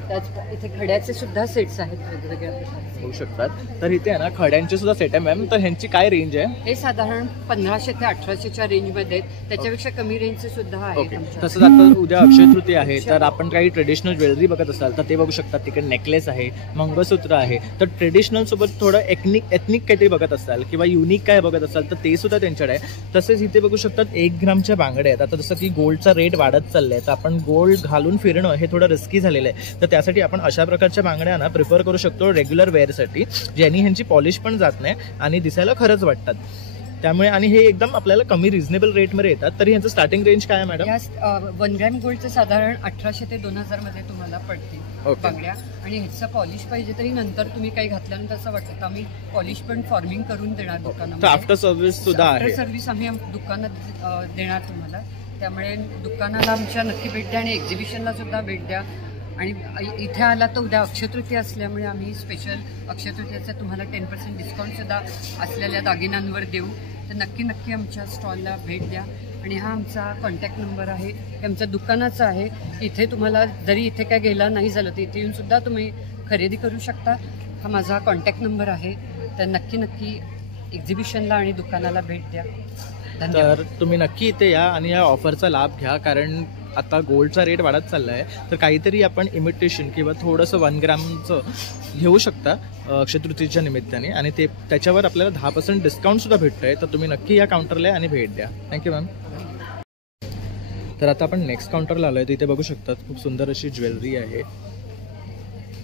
त्याच इथे खड्याचे सुद्धा सेट्स आहेत वेगवेगळ्या प्रकारचे. होऊ शकतात. तर इथे आहे ना खड्यांचे सुद्धा सेट आहे मॅम. तर ह्यांची काय रेंज आहे? हे साधारण 1500 ते 1800च्या रेंजमध्ये आहेत. त्याच्यापेक्षा कमी रेंजचे सुद्धा आहेत ओके. आमच्या. तसंच आता उद्या अक्षय तृतीया आहे, तर आपण काही ट्रेडिशनल ज्वेलरी बघत असाल तर ते बघू शकतात. तिकडे नेकलेस आहे, मंगळसूत्र आहे. तर ट्रेडिशनल सोबत थोडं एथनिक काहीतरी बघत असाल किंवा युनिक काय बघत असाल तर ते सुद्धा त्यांच्याकडे आहे. तसेच इथे बघू शकतात 1 ग्रामच्या बांगड्या आहेत. आता जसं की गोल्डचा रेट वाढत चाललाय, तर आपण गोल्ड घालून फिरणं हे थोडं रिस्की झालेलं आहे. तर त्यासाठी आपण अशा प्रकारच्या बांगड्या ना प्रिफर करू शकतो रेग्युलर वेअरसाठी, ज्यांनी ह्यांची पॉलिश पण जात नाही आणि दिसायला खरंच वाटतात. त्यामुळे आणि हे एकदम आपल्याला कमी रिझनेबल रेटमध्ये येतात. तरी ह्यांचं स्टार्टिंग रेंज काय आहे मॅडम? या 1 ग्रॅम गोल्डचं साधारण 1800 ते 2000 मध्ये तुम्हाला पडतील ओके. बांगड्या. आणि ह्याचं पॉलिश पाहिजे तरी नंतर तुम्ही काही घातल्यानंतर असं वाटतं तर आम्ही पॉलिश पण फॉर्मिंग करून देणार तर दुकानामध्ये. आफ्टर सर्व्हिस सुद्धा आफ्टर आहे. सर्व्हिस आम्ही दुकानात देणार तुम्हाला. त्यामुळे दुकानाला आमच्या नक्की भेट द्या आणि एक्झिबिशनला सुद्धा भेट द्या. आणि इथे आला तर उद्या अक्षय तृतीया असल्यामुळे आम्ही स्पेशल अक्षय तृतीयाचं तुम्हाला 10% डिस्काउंट सुद्धा असलेल्या दागिन्यांवर देऊ. तर नक्की आमच्या स्टॉलला भेट द्या. आणि हा आमचा कॉन्टॅक्ट नंबर आहे, हे आमच्या दुकानाचा आहे. इथे तुम्हाला जरी इथे काय गेला नाही झालं तर इथे येऊन सुद्धा तुम्ही खरेदी करू शकता. हा माझा कॉन्टॅक्ट नंबर आहे. तर नक्की एक्झिबिशनला आणि दुकानाला भेट द्या. तर तुम्ही नक्की इथे या आणि या ऑफरचा लाभ घ्या. कारण आता गोल्डचा रेट वाढत चालला आहे, तर काहीतरी आपण इमिटेशन किंवा थोडंसं 1 ग्रामचं घेऊ शकता अक्षय तृतीयेच्या निमित्ताने. आणि ते त्याच्यावर आपल्याला 10% डिस्काउंट सुद्धा भेटतं आहे. तर तुम्ही नक्की या काउंटरला आणि भेट द्या. Thank you ma'am. तर आता आपण नेक्स्ट काउंटरला आलो आहे. तिथे बघू शकतात खूप सुंदर अशी ज्वेलरी आहे.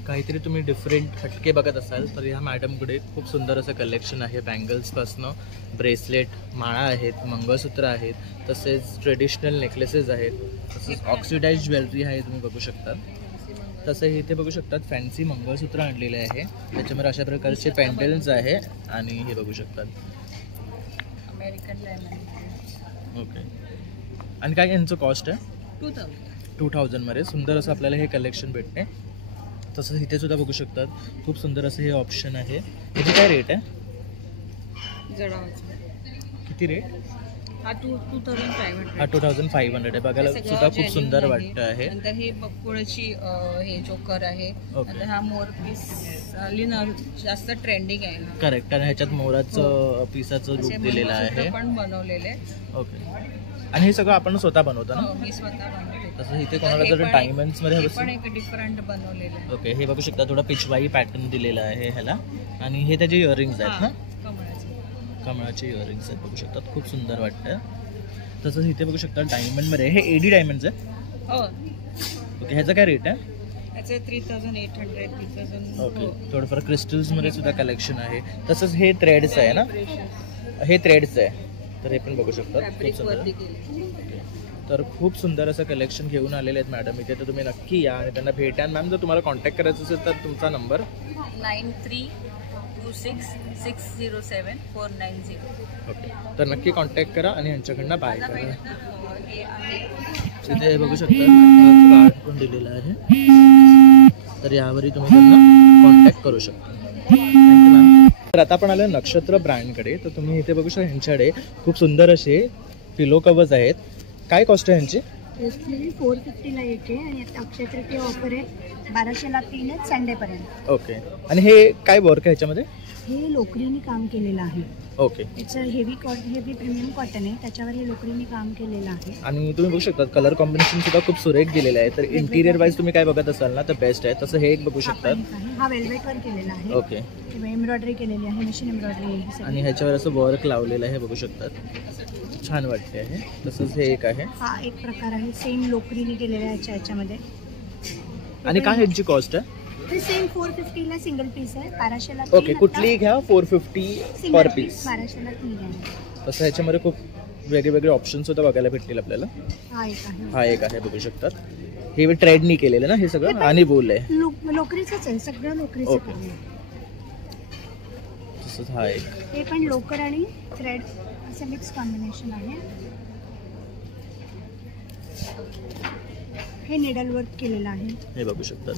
काहीतरी तुम्ही डिफरंट हटके बघत असाल तर ह्या मॅडमकडे खूप सुंदर असं कलेक्शन आहे. बँगल्सपासनं ब्रेसलेट, माळा आहेत, मंगळसूत्र आहेत, तसेच ट्रेडिशनल नेकलेसेस आहेत, तसेच ऑक्सिडाइज ज्वेलरी आहे तुम्ही बघू शकतात. तसं इथे बघू शकतात फॅन्सी मंगळसूत्र आणलेले आहे. त्याच्यामध्ये अशा प्रकारचे पेंडल्स आहे आणि हे बघू शकतात अमेरिकन डायमंड. ओके. आणि काय यांचं कॉस्ट आहे? 2000 मध्ये सुंदर असं आपल्याला हे कलेक्शन भेटते. तसंच इथे सुद्धा बघू शकतात खूप सुंदर असं हे ऑप्शन आहे. याची काय रेट आहे? किती रेट? हा 2500. हा 2500 आहे. बघायला सुद्धा खूप सुंदर वाटतं आहे. नंतर हे बकुळाची हे जोकर आहे. ओके. नंतर हा मोर पीस जास्त ट्रेंडिंग आहे. करेक्ट, कारण ह्याच्यात मोराचं पिसाचं रूप दिलेलं आहे. पण बनवलेले. ओके. आणि हे सगळं आपण स्वतः बनवतो ना? मी स्वतः बनवते. तसं इथे कोणाला जर डायमंड्स मध्ये हवं पण एक डिफरंट बनवलेलं आहे. ओके. हे बघू शकता थोडा पिचवाई पॅटर्न दिलेला आहे ह्याला. आणि हे त्याचे इयरिंग्स आहेत ना? कमळाचे इयरिंग्स आहेत बघू शकतात. खूप सुंदर वाटतं. तसंच इथे बघू शकता डायमंडमध्ये हे एडी डायमंड्स आहे. हो. ओके. ह्याचा काय रेट आहे? याचे 3800, 3000. ओके. थोडंफार क्रिस्टल्समध्ये सुद्धा कलेक्शन आहे. तसंच हे थ्रेड्स आहे ना? हे थ्रेड्स आहे. तर हे पण बघू शकतात. खूप सुंदर. तर खूप सुंदर असं कलेक्शन घेऊन आलेले आहेत मॅडम इथे. तर तुम्ही नक्की या आणि त्यांना भेटा. मॅम जर तुम्हाला कॉन्टॅक्ट करायचं असेल तर तुमचा नंबर 9326607490. ओके. तर नक्की कॉन्टॅक्ट करा आणि यांच्याकडनं बाय करा. इथे बघू शकता कार्ड पण दिलेलं आहे. तर यावरही तुम्ही त्यांना कॉन्टॅक्ट करू शकता. Thank you ma'am. तर आता आपण आलो नक्षत्र ब्रँडकडे. तर तुम्ही इथे बघू शकता ह्यांच्याकडे खूप सुंदर असे पिलो कवर्स आहेत. काय कॉस्ट आहे ह्यांची? 450ला एक आहे आणि आता अक्षय तृतीया ऑफर आहे 1200ला 3 आहेत संडेपर्यंत. ओके. आणि हे काय वर्क आहे ह्याच्यामध्ये? हे लोकरीने काम केलेलं आहे. ओके. याचं हेवी प्रीमियम कॉटन आहे, त्याच्यावर हे लोकरीने काम केलेलं आहे. आणि तुम्ही बघू शकता कलर कॉम्बिनेशन सुद्धा खूप सुरेख दिलेलं आहे. तर इंटिरियर वाईज तुम्ही काय बघत असाल ना तर बेस्ट आहे. तसं हे एक बघू शकतात. हा वेल्वेटवर केलेला आहे. ओके. एम्ब्रॉयडरी केलेली आहे, मशीन एम्ब्रॉयडरी. आणि ह्याच्यावर असं वर्क लावलेलं आहे बघू शकतात. छान वाटते आहे. तसंच हे एक आहे. हा एक प्रकार आहे सेम लोकरीने केलेला आहे याच्यामध्ये. आणि काय ह्याची कॉस्ट आहे? हे सेम 450ला सिंगल पीस आहे 1200ला. ओके. कुठलीही घ्या 450 पर पीस. 1200ला 3 आहे. तसं ह्याच्यामध्ये खूप वेगळे ऑप्शन सुद्धा बघायला भेटतील आपल्याला. हा एक आहे. हा एक आहे बघू शकतात. हे ट्रेडनी केलेलं ना हे सगळं आणि वूल आहे. लोकरीचंच आहे सगळं, लोकरीचं ओके. काम आहे. तसंच हा एक हे पण लोकर आणि थ्रेड असं मिक्स कॉम्बिनेशन आहे. हे निडल वर्क केलेलं आहे. हे बघू शकतात,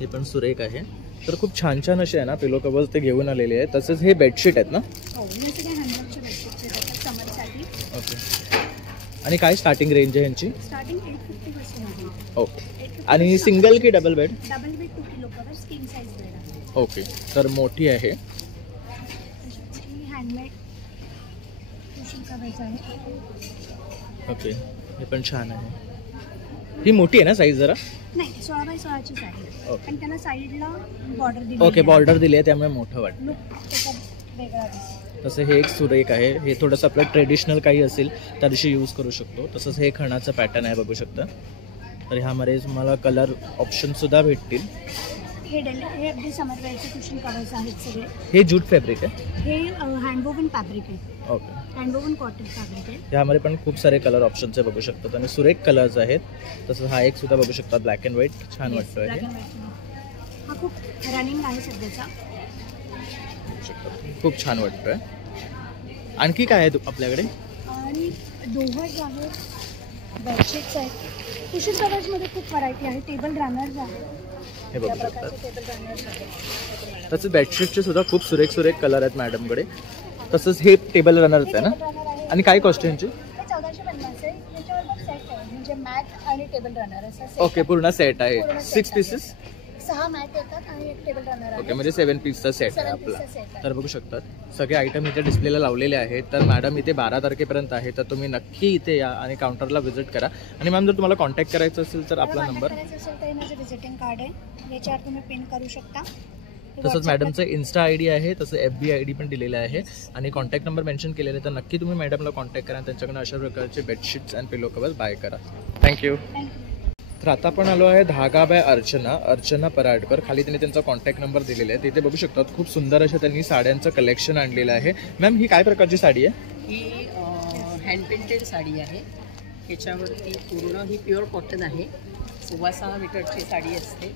हे पण सुरेख आहे. तर खूप छान छान असे आहे ना पिलो कवर्स ते घेऊन आलेले आहेत. तसंच हे बेडशीट आहेत ना. हो, हे सगळे हँडवर्कचे बेडशीट्स आहेत समरसाठी. ओके. आणि काय स्टार्टिंग रेंज आहे यांची? स्टार्टिंग 850 पासून आहे. ओके. आणि सिंगल की double bed? Double bed 2 kilo covers, king size bed आहे. ओके. तर मोठी आहे. हँडमेड कुशन कव्हर्स आहे. ओके. हे पण छान आहे. ही मोठी आहे ना साईज जरा? नाही, 16x16 ची आहे. ओके. पण त्याला साईडला बॉर्डर दिली. ओके, बॉर्डर दिली आहे त्यामुळे मोठं वाटतं. लुक त्याचा वेगळा दिसतो. तसं हे एक सुरेख आहे. हे थोडंसं आपलं ट्रेडिशनल काही असेल त्या दिवशी यूज करू शकतो. तसंच हे खणाचं पॅटर्न आहे बघू शकता. तर ह्यामध्ये तुम्हाला कलर ऑप्शनसुद्धा भेटतील. हे हे अगदी समरवेअरचे कुशन कव्हर्स आहेत सगळे. हे जूट फॅब्रिक आहे. हे हँडवोवन फॅब्रिक आहे. ओके. हँडवोवन कॉटन फॅब्रिक आहे. ह्यामध्ये पण खूप सारे कलर ऑप्शन्स आहे बघू शकतात आणि सुरेख कलर्स आहेत. तसंच हा एक सुद्धा बघू शकता ब्लॅक अँड व्हाईट छान वाटतो ब्लॅक आहे. And white. हा खूप रनिंग आहे सध्याचा. खूप छान वाटतोय. आणखी काय आहे आपल्याकडे? आणि डोव्हर्स आहेत, बेडशीट्स आहेत. कुशन कवर्समध्ये खूप व्हरायटी आहे. टेबल रनर्स आहेत. हे बघू या शकतात. प्रकारचे टेबल रनर्स आहेत. तसंच बेडशीटचे सुद्धा खूप सुरेख सुरेख कलर आहेत मॅडमकडे. तसंच हे टेबल रनर्स आहे ना. रनर आहे. आणि काय कॉस्ट आहे यांची? हे 1450 आहे. याच्यावर सेट आहे म्हणजे मॅट आणि टेबल रनर असं set ओके, पूर्ण सेट आहे. पूर्ण set 6 आहे. पीसेस. 6 मॅट येतात आणि एक टेबल रनर आहे. ओके, म्हणजे 7 पीसचा सेट आहे 7 आपला. pieceचा set आहे. तर बघू शकतात सगळे आयटम इथे डिस्प्लेला लावलेले आहेत. तर मॅडम इथे 12 तारखेपर्यंत आहे. तर तुम्ही नक्की इथे या आणि काउंटरला व्हिजिट करा. आणि मॅम जर तुम्हाला कॉन्टॅक्ट करायचं असेल तर आपला मला नंबर. contact करायचं असेल तर हे माझं व्हिजिटिंग कार्ड आहे, याच्यावर तुम्ही पिन करू शकता. तसंच मॅडमचं इन्स्टा ID आहे, तसं FB ID पण दिलेलं आहे आणि कॉन्टॅक्ट नंबर मेन्शन केलेले. तर नक्की तुम्ही मॅडमला कॉन्टॅक्ट करा आणि त्यांच्याकडून अशा प्रकारचे bedsheets and pillow covers buy करा. थँक्यू. तर आता आपण आलो आहे धागा बाय अर्चना पराडकर. खाली त्यांनी त्यांचा कॉन्टॅक्ट नंबर दिलेला आहे. तिथे बघू शकतात खूप सुंदर असं त्यांनी साड्यांचं कलेक्शन आणलेलं आहे. मॅम ही काय प्रकारची साडी आहे? ही हँड पेंटेड साडी आहे. ह्याच्यावरती पूर्ण ही प्युअर कॉटन आहे. 6.25 मीटरची साडी असते.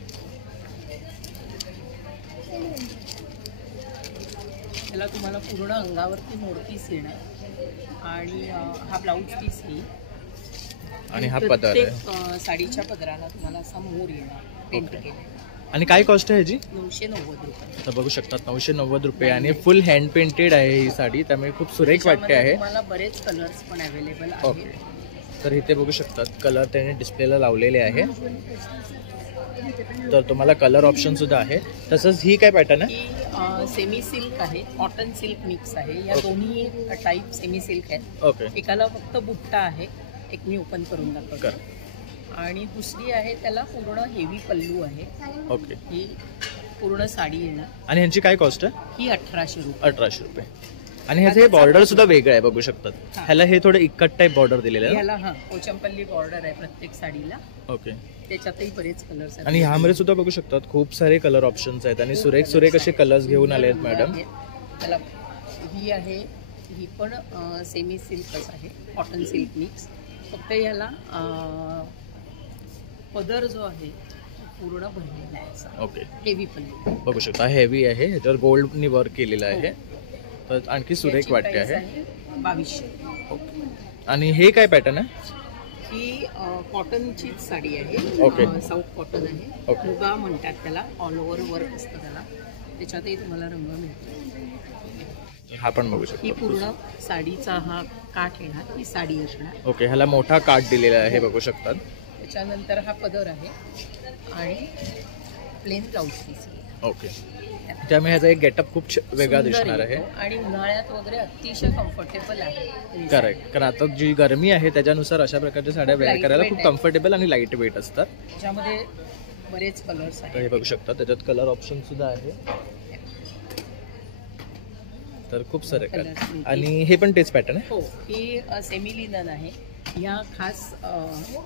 त्याला तुम्हाला पूर्ण अंगावरती मोरपीस येणार आणि हा ब्लाऊज पीस येईल आणि हा पदर आहे. प्रत्येक साडीच्या पदराला तुम्हाला असा मोर येणार पेंट केलेला. आणि काय कॉस्ट आहे ह्याची? 990 रुपये. तर बघू शकतात 990 रुपये आणि फुल हँड पेंटेड आहे ही साडी. त्यामुळे खूप सुरेख वाटते आहे. तुम्हाला बरेच कलर्स पण अवेलेबल ओके. आहेत. तर इथे बघू शकतात कलर त्यांनी डिस्प्लेला लावलेले आहे. तर तुम्हाला कलर ऑप्शन सुद्धा आहे. तसंच ही काय पॅटर्न आहे? ही सेमी सिल्क आहे, कॉटन सिल्क मिक्स आहे. या दोन्ही टाईप सेमी सिल्क आहेत. ओके. एकाला फक्त बुट्टा आहे, एक मी ओपन करून दाखवतो. आणि दुसरी आहे त्याला पूर्ण हेवी पल्लू आहे. ओके. ही पूर्ण साडी येणार. आणि ह्यांची काय कॉस्ट आहे? ही 1800 रुपये. 1800 रुपये. आणि ह्याचं हे बॉर्डर सुद्धा वेगळं आहे बघू शकतात. ह्याला हे थोडं इक्कट टाईप बॉर्डर दिलेलं आहे. याला पोचमपल्ली बॉर्डर आहे प्रत्येक साडीला. ओके. त्याच्यातही बरेच कलर्स आहेत. आणि ह्यामध्ये सुद्धा बघू शकतात खूप सारे कलर ऑप्शन्स आहेत आणि सुरेख सुरेख असे कलर्स घेऊन आले आहेत मॅडम. त्याला ही आहे, ही पण सेमी सिल्कच आहे, कॉटन सिल्क मिक्स. फक्त याला पदर जो आहे पूर्ण भरलेला आहे असा. ओके. हेवी पल्लू बघू शकता हेवी आहे. ह्याच्यावर गोल्डनी वर्क केलेलं आहे. तर आणखी सुरेख वाटते आहे. 2200. आणि हे काय पॅटर्न आहे? ही कॉटनचीच साडी आहे. ओके. साऊथ कॉटन आहे. ओके. मुगा म्हणतात त्याला. ऑल ओव्हर वर्क असतं त्याला. त्याच्यातही तुम्हाला रंग मिळतो. हा पण बघू ही शकतो. पूर्ण साडीचा हा काठ येणार, ही साडी असणार. ओके. ह्याला मोठा काठ दिलेला आहे बघू शकतात. त्याच्यानंतर हा पदर आहे आणि प्लेन ब्लाऊज पीस. ओके. त्यामुळे ह्याचा एक गेटअप खूप वेगळा सुंदर दिसणार आहे. येतो आणि उन्हाळ्यात वगैरे अतिशय कम्फर्टेबल आहे. करेक्ट. कारण आता जी गरमी आहे त्याच्यानुसार अशा प्रकारच्या साड्या वेअर करायला खूप कम्फर्टेबल आणि लाईट वेट असतात. त्याच्यामध्ये बरेच कलर्स तर आहेत. हे बघू शकता त्याच्यात कलर ऑप्शन सुद्धा आहे. तर खूप सारे कलर. आणि हे पण तेच पॅटर्न आहे? हो. ही सेमी लिनन आहे. ह्या खास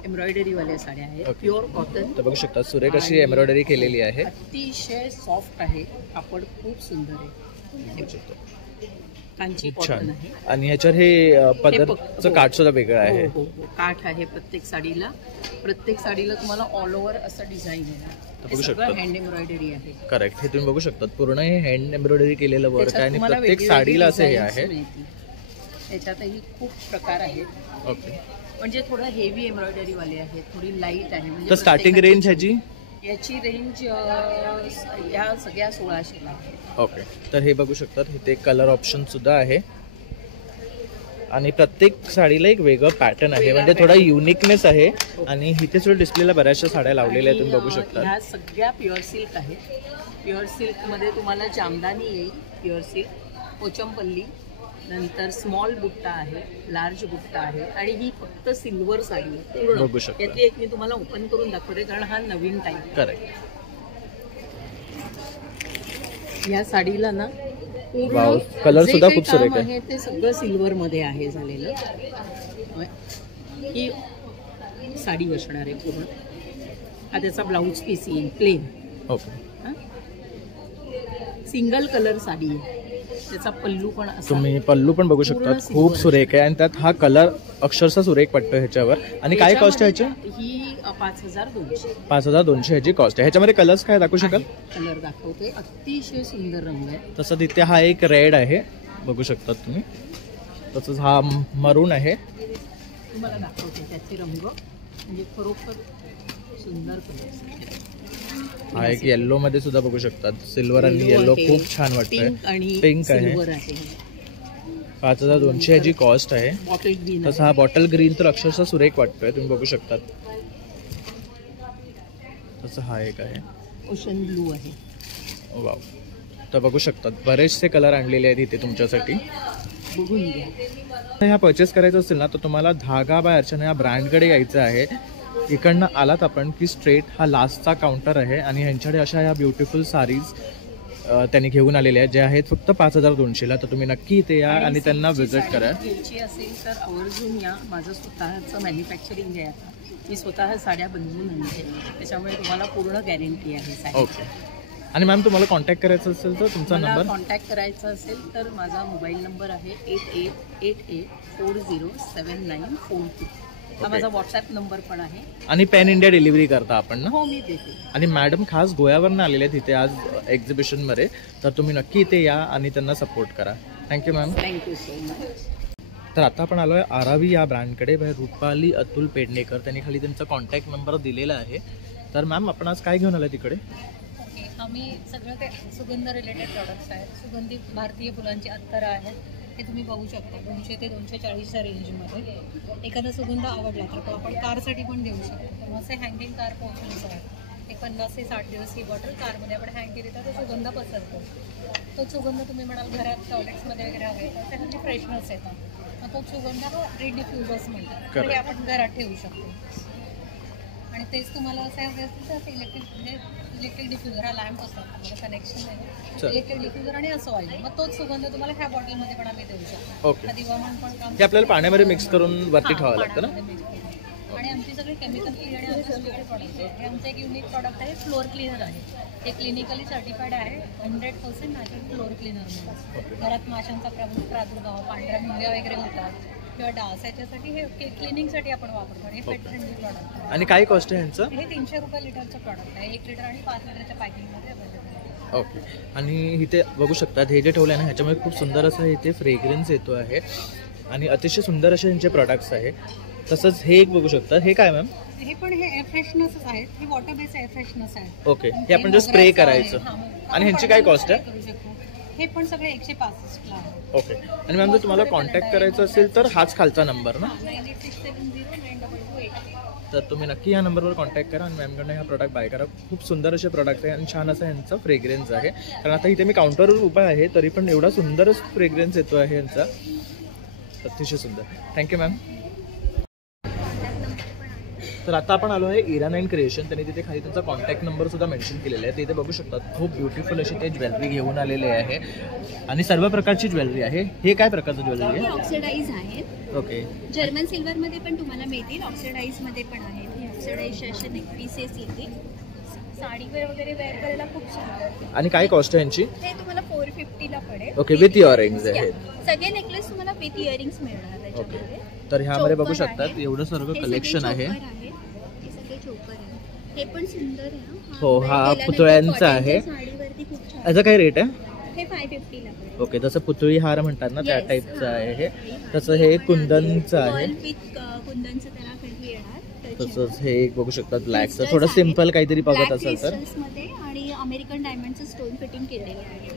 एम्ब्रॉयडरीवाल्या साड्या आहेत. Pure cotton. तर बघू शकता सुरेख अशी एम्ब्रॉयडरी केलेली आहे. अतिशय सॉफ्ट आहे. कापड खूप सुंदर आहे. कांची छान. कॉटन आहे. आणि ह्याच्यावर हे पदरचं काठ सुद्धा वेगळं आहे. हो, काठ आहे प्रत्येक साडीला. प्रत्येक साडीला तुम्हाला ऑल ओव्हर असं डिझाइन बघू आहे. शकता. सगळं हँड एम्ब्रॉयडरी आहे. करेक्ट. हे तुम्ही बघू शकतात पूर्ण हे हँड एम्ब्रॉयडरी केलेलं वर्क आहे त्याच्यात आणि तुम्हाला प्रत्येक वेगवेगळे साडीला असं हे designs आहे. मिळतील. त्याच्यातही खूप प्रकार आहेत. ओके. म्हणजे थोडं हेवी एम्ब्रॉयडरी वाले आहेत, थोडी लाईट आहे. म्हणजे तर स्टार्टिंग रेंज ह्याची? याची रेंज या सगळ्या 1600 आहे. ओके. तर हे बघू शकतात इथे कलर ऑप्शन सुद्धा आहे आणि प्रत्येक साडीला एक वेगळं पॅटर्न आहे, म्हणजे थोडा युनिकनेस आहे. आणि इथे सुद्धा डिस्प्लेला बऱ्याचशा साड्या लावलेल्या आहेत, तुम्ही बघू शकता. ह्या सगळ्या प्युअर सिल्क आहेत. प्युअर सिल्कमध्ये तुम्हाला जामदानी येईल, प्युअर सिल्क, पोचमपल्ली, नंतर स्मॉल बुट्टा आहे, लार्ज बुट्टा आहे आणि ही फक्त सिल्वर साडी आहे. बघू शकता. यातली एक मी तुम्हाला ओपन करून दाखवते कारण हा नवीन टाईप. करेक्ट. या साडीला ना वाव, कलर सुद्धा खूप सुरेख आहे. ते सगळं सिल्वर मध्ये आहे झालेलं. ही साडी असणार आहे पूर्ण. हा त्याचा ब्लाऊज पीस येईल plain. Okay. Single colour sari आहे. त्याचा पल्लू पण असा, तुम्ही पल्लू पण बघू शकता, खूप सुरेख आहे आणि त्यात हा कलर अक्षरशः सुरेख पडतो ह्याच्यावर. आणि काय कॉस्ट आहे ह्याची? ही 5200. 5200 ह्याची कॉस्ट आहे. ह्याच्यामध्ये कलर्स काय दाखवू शकाल? कलर दाखवते. अतिशय सुंदर रंग आहे. तसं तिथे हा एक रेड आहे, बघू शकतात तुम्ही. तसंच हा मरून आहे. तुम्हाला दाखवते त्याचे रंग, म्हणजे खरोखर सुंदर कलर. हा एक येल्लो मध्ये सुद्धा बघू शकतात. सिल्वर आणि येल्लो खूप छान वाटतंय. पिंक आहे. 5200 ह्याची कॉस्ट आहे. तसं हा बॉटल ग्रीन तर अक्षरशः सुरेख वाटतोय, तुम्ही बघू शकतात. तसं हा एक आहे, ओशन ब्लू आहे. वाव. तर बघू शकतात बरेचसे कलर आणलेले आहेत इथे तुमच्यासाठी. बघून घ्या. ह्या परचेस करायचं असेल ना तर तुम्हाला धागा बाय अर्चना या ब्रँडकडे यायचं आहे. इकडनं आलात आपण की स्ट्रेट हा लास्टचा काउंटर आहे आणि ह्यांच्याकडे अशा ह्या ब्युटिफुल साडीज त्यांनी घेऊन आलेल्या आहेत, ज्या आहेत फक्त 5200ला. तर तुम्ही नक्की इथे या आणि त्यांना व्हिजिट करा. घ्यायची असेल तर आवर्जून या. माझं स्वतःचं मॅन्युफॅक्चरिंग आहे. आता मी स्वतः साड्या बनवून आणते, त्याच्यामुळे तुम्हाला पूर्ण गॅरंटी आहे. ओके. आणि मॅम तुम्हाला कॉन्टॅक्ट करायचं असेल तर तुमचा नंबर? कॉन्टॅक्ट करायचा असेल तर माझा मोबाईल नंबर आहे 8888407942. हा माझा व्हॉट्सॲप नंबर पण आहे. आणि पॅन इंडिया डिलिव्हरी करता आपण ना? हो, मी देते. आणि मॅडम खास गोव्यावरून आलेले आहेत इथे आज एक्झिबिशनमध्ये, तर तुम्ही नक्की इथे या आणि त्यांना सपोर्ट करा. Thank you ma'am. Thank you so much. तर आता आपण आलो आहे आरावी या ब्रँडकडे. बाय रुपाली अतुल पेडणेकर, त्यांनी खाली त्यांचा कॉन्टॅक्ट नंबर दिलेला आहे. तर मॅम आपण आज काय घेऊन आलं तिकडे? आम्ही सगळं ते सुगंध रिलेटेड प्रॉडक्ट्स आहेत. सुगंधी भारतीय फुलांची अत्तरं आहेत, ते तुम्ही बघू शकता. 200 ते 240च्या रेंजमध्ये. एखादा सुगंध आवडला तर आपण कारसाठी पण देऊ शकतो. तेव्हा असे हँगिंग कार पोचलेच आहेत. एक 50 ते 60 दिवस ही बॉटल कारमध्ये आपण हँग केली तर तो सुगंध पसरतो. तो सुगंध तुम्ही म्हणाल घरात टॉयलेट्समध्ये वगैरे हवे तर त्यामध्ये फ्रेशनेस येतात. मग तो सुगंध हा डिफ्युजर्स म्हणतात, तर हे आपण घरात ठेवू शकतो. आणि तेच तुम्हाला असं हवे असतील तर इलेक्ट्रिक डिफ्युजर हा लॅम्प असतो, आपल्याला कनेक्शन आहे इलेक्ट्रिक डिफ्युजर आणि असं ऑइल. मग तोच सुगंध तुम्हाला ह्या बॉटलमध्ये पण आम्ही देऊ शकतो. ओके. दिवामण पण काम हे आपल्याला पाण्यामध्ये मिक्स करून वरती ठेवावं लागतं ना? आणि आमची सगळी केमिकल फ्री आणि अनसल्युटेड प्रॉडक्ट आहे. हे आमचं एक युनिक प्रॉडक्ट आहे, फ्लोअर क्लीनर आहे. हे क्लिनिकली सर्टिफाईड आहे. 100% नॅचरल फ्लोअर क्लीनर म्हणून. घरात माशांचा प्रादुर्भाव, पांढऱ्या मुंग्या वगैरे होतात किंवा डास, याच्यासाठी हे क्लिनिंगसाठी आपण वापरतो. आणि हे पेट फ्रेंडली प्रॉडक्ट आहे. आणि काय कॉस्ट आहे ह्यांचं? हे 300 रुपये लिटरचं प्रॉडक्ट आहे. 1 लिटर आणि 5 लिटरच्या पॅकिंगमध्ये अवेलेबल आहे. ओके. आणि इथे बघू शकतात हे जे ठेवलं आहे ना, ह्याच्यामध्ये खूप सुंदर असं इथे फ्रेग्रन्स येतो आहे आणि अतिशय सुंदर असे ह्यांचे प्रॉडक्ट्स आहे. तसंच हे एक बघू शकता. हे काय मॅम? हे पण हे एअर फ्रेशनर्स आहेत. हे वॉटर बेस्ड एअर फ्रेशनर्स आहेत. ओके. हे आपण जे स्प्रे करायचं. आणि ह्यांची काय कॉस्ट आहे? हे पण सगळे 165ला आहे. ओके. आणि मॅम जर तुम्हाला कॉन्टॅक्ट करायचं असेल तर हाच खालचा नंबर ना? 98670988. तर तुम्ही नक्की या नंबरवर कॉन्टॅक्ट करा आणि मॅमकडनं हा प्रॉडक्ट बाय करा. खूप सुंदर असे प्रॉडक्ट आहे आणि छान असं यांचा फ्रेग्रन्स आहे. कारण आता इथे मी काउंटरवर उभा आहे तरी पण एवढा सुंदरच फ्रेग्रन्स येतो आहे यांचा, अतिशय सुंदर. Thank you ma'am. तर आता आपण आलो आहे इरान अँड क्रिएशन. त्यांनी तिथे खाली त्यांचा कॉन्टॅक्ट नंबर सुद्धा मेन्शन केलेला आहे. तिथे बघू शकतात खूप ब्युटिफुल अशी ते ज्वेलरी घेऊन आलेले आहे आणि सर्व प्रकारची ज्वेलरी आहे. हे काय प्रकारचं ज्वेलरी आहे? ऑक्सिडाईज आहेत. ओके. जर्मन सिल्वरमध्ये पण तुम्हाला मिळतील, ऑक्सिडाईजमध्ये पण आहेत. हे ऑक्सिडाईजचे असे नेक पीसेस येतील. साडीवर वगैरे वेअर करायला खूप छान. आणि काय कॉस्ट आहे यांची? हे तुम्हाला 450 ला ओके, विथ इयरिंग्स आहेत. सगळे नेकलेस तुम्हाला विथ इयरिंग्स मिळणार त्याच्यामध्ये. तर ह्यामध्ये बघू शकतात एवढं सर्व कलेक्शन आहे. हे सगळे चोकर आहे. हे पण सुंदर आहे. हो, हा पुतळ्यांचा आहे. साडीवरती खूप छान. याचा काय रेट आहे? हे 550 ला. ओके, जसं पुतळी हार म्हणतात ना त्या टाईपचं आहे हे. तसं हे कुंदनचं आहे. कुंदनचं त्याला कधी येणार. तसंच हे एक बघू शकतात ब्लॅकचं, थोडं सिम्पल काहीतरी बघत असेल तर. मध्ये आणि अमेरिकन डायमंडचं स्टोन फिटिंग केलेलं आहे.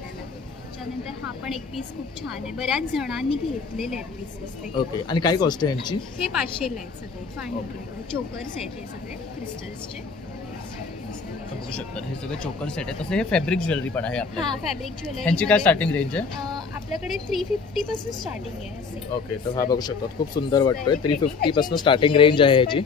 त्यानंतर हा पण एक पीस खूप छान आहे. बऱ्याच जणांनी घेतलेले आहेत पीसेस. ओके, आणि काय कॉस्ट आहे यांची? हे 500 ला आहेत सगळे. 500 चोकर्स आहेत हे सगळे क्रिस्टल्सचे. बघू शकतात हे सगळे चोकर सेट आहे. तसं हे फॅब्रिक ज्वेलरी पण आहे आपल्याला. हा, फॅब्रिक ज्वेलरी. यांची काय स्टार्टिंग रेंज आहे? आपल्याकडे 350 पासून स्टार्टिंग आहे. ओके, तर हा बघू शकतात खूप सुंदर वाटतोय. 350 पासून स्टार्टिंग रेंज आहे याची.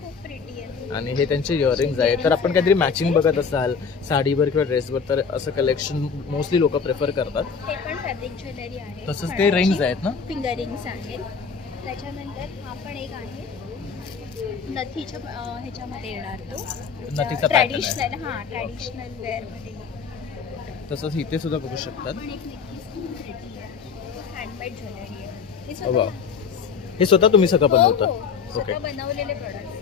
आणि हे त्यांचे इयरिंग्स आहेत. तर आपण काहीतरी मॅचिंग बघत असाल साडीवर किंवा ड्रेसवर तर असं कलेक्शन मोस्टली लोक प्रेफर करतात. हे पण फॅब्रिक ज्वेलरी आहे. तसंच ते रिंग्स आहेत ना, फिंगर रिंग्स आहेत. त्याच्यानंतर हा पण एक आहे नथीच्या ह्याच्यामध्ये येणार तो नथीचा ट्रॅडिशनल. हा, ट्रॅडिशनल वेअर मध्ये. तसंच इथे सुद्धा बघू शकतात. हँडमेड ज्वेलरी आहे. हे स्वतः तुम्ही सगळं बनवता? ओके, बनवलेले प्रोडक्ट्स आहेत.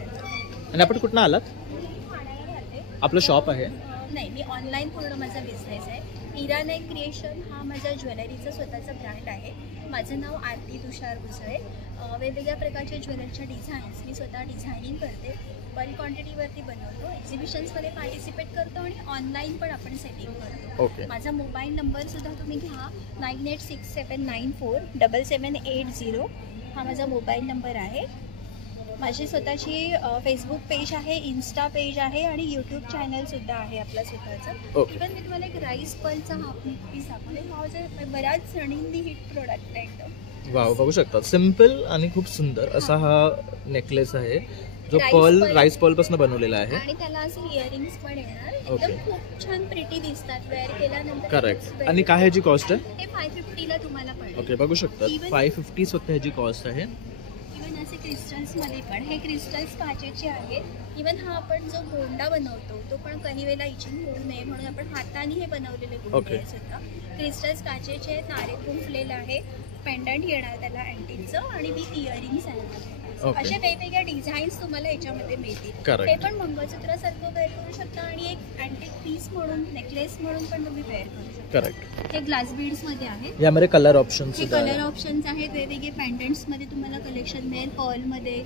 आणि आपण कुठनं आलात? आपलं शॉप आहे? नाही, मी ऑनलाईन पूर्ण माझा बिझनेस आहे. इरानाई क्रिएशन हा माझा ज्वेलरीचा स्वतःचा ब्रँड आहे. माझं नाव आरती तुषार भुसळे. वेगवेगळ्या प्रकारच्या ज्वेलरीच्या डिझाईन्स मी स्वतः डिझायनिंग करते. बल्क क्वांटिटीवरती बनवतो. एक्झिबिशन्समध्ये पार्टिसिपेट करतो आणि ऑनलाईन पण आपण सेलिंग करतो. माझा मोबाईल नंबर सुद्धा तुम्ही घ्या. 9867947780. हा माझा मोबाईल नंबर आहे. माझी स्वतःची फेसबुक पेज आहे, इन्स्टा पेज आहे आणि यूट्यूब चॅनल सुद्धा आहे आपला स्वतःचं. इव्हन मी तुम्हाला एक राईस पर्लचा हा पीस दाखवले. हा बऱ्याच जणींनी हिट प्रोडक्ट आहे एकदम. वाव, बघू शकता सिम्पल आणि खूप सुंदर असा हा नेकलेस आहे जो पर्ल राईस पर्ल पासून बनवलेला आहे. आणि त्याला असे इयरिंग्स पण येणार. एकदम खूप छान प्रिटी दिसतात वेअर केल्यानंतर. करेक्ट. आणि काय ह्याची कॉस्ट आहे? हे 550 ला तुम्हाला पडेल. ओके, बघू शकता 550 फक्त ह्याची कॉस्ट आहे. असे क्रिस्टल्समध्ये पण हे क्रिस्टल्स काचेचे आहेत. इवन हा आपण जो गोंडा बनवतो तो पण काही वेळेला इचिंग होऊ नये म्हणून आपण हाताने हे बनवलेले गोंडे आहेत सुद्धा. क्रिस्टल्स काचेचे आहेत. नारे गुंफलेलं आहे. पेंडंट येणार त्याला अँटिकचं आणि विथ इयरिंग्स आहेत. अशा वेगवेगळ्या डिझाईन्स तुम्हाला याच्यामध्ये मिळतील. हे पण मंगळसूत्रासारखं वेअर करू शकता आणि एक अँटिक पीस म्हणून नेकलेस म्हणून पण तुम्ही वेअर करू शकता. करेक्ट. हे ग्लास बीड्स मध्ये आहेत. यामध्ये कलर ऑप्शन्स हे कलर ऑप्शन्स आहेत. वेगवेगळे पेंडंट्स मध्ये तुम्हाला कलेक्शन मिळेल. पर्ल मध्ये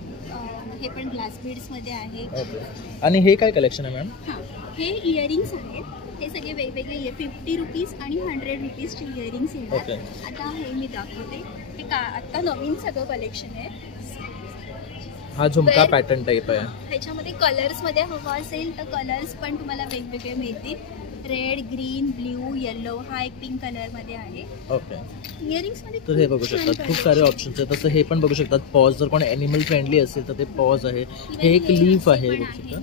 हे पण ग्लास बीड्स मध्ये आहे. आणि हे काय कलेक्शन आहे मॅम? हां, हे इयरिंग्स आहेत. हे सगळे वेगवेगळे 50 रुपीज आणि 100 रुपीजचे इयरिंग्स येतात. आता हे मी दाखवते. हे आता नवीन सगळं कलेक्शन आहे. हा झुमका पॅटर्न टाइप आहे. ह्याच्यामध्ये कलर्स मध्ये हवा असेल तर कलर्स पण तुम्हाला वेगवेगळे मिळतील. Red, green, blue, yellow. हा एक पिंक कलर मध्ये आहे. ओके. इयरिंग्स मध्ये तर हे बघू शकतात खूप सारे ऑप्शन्स आहेत. तसं हे पण बघू शकतात. पॉज जर कोणी ॲनिमल फ्रेंडली असेल तर ते पॉज आहे. हे एक लीफ आहे बघू शकता.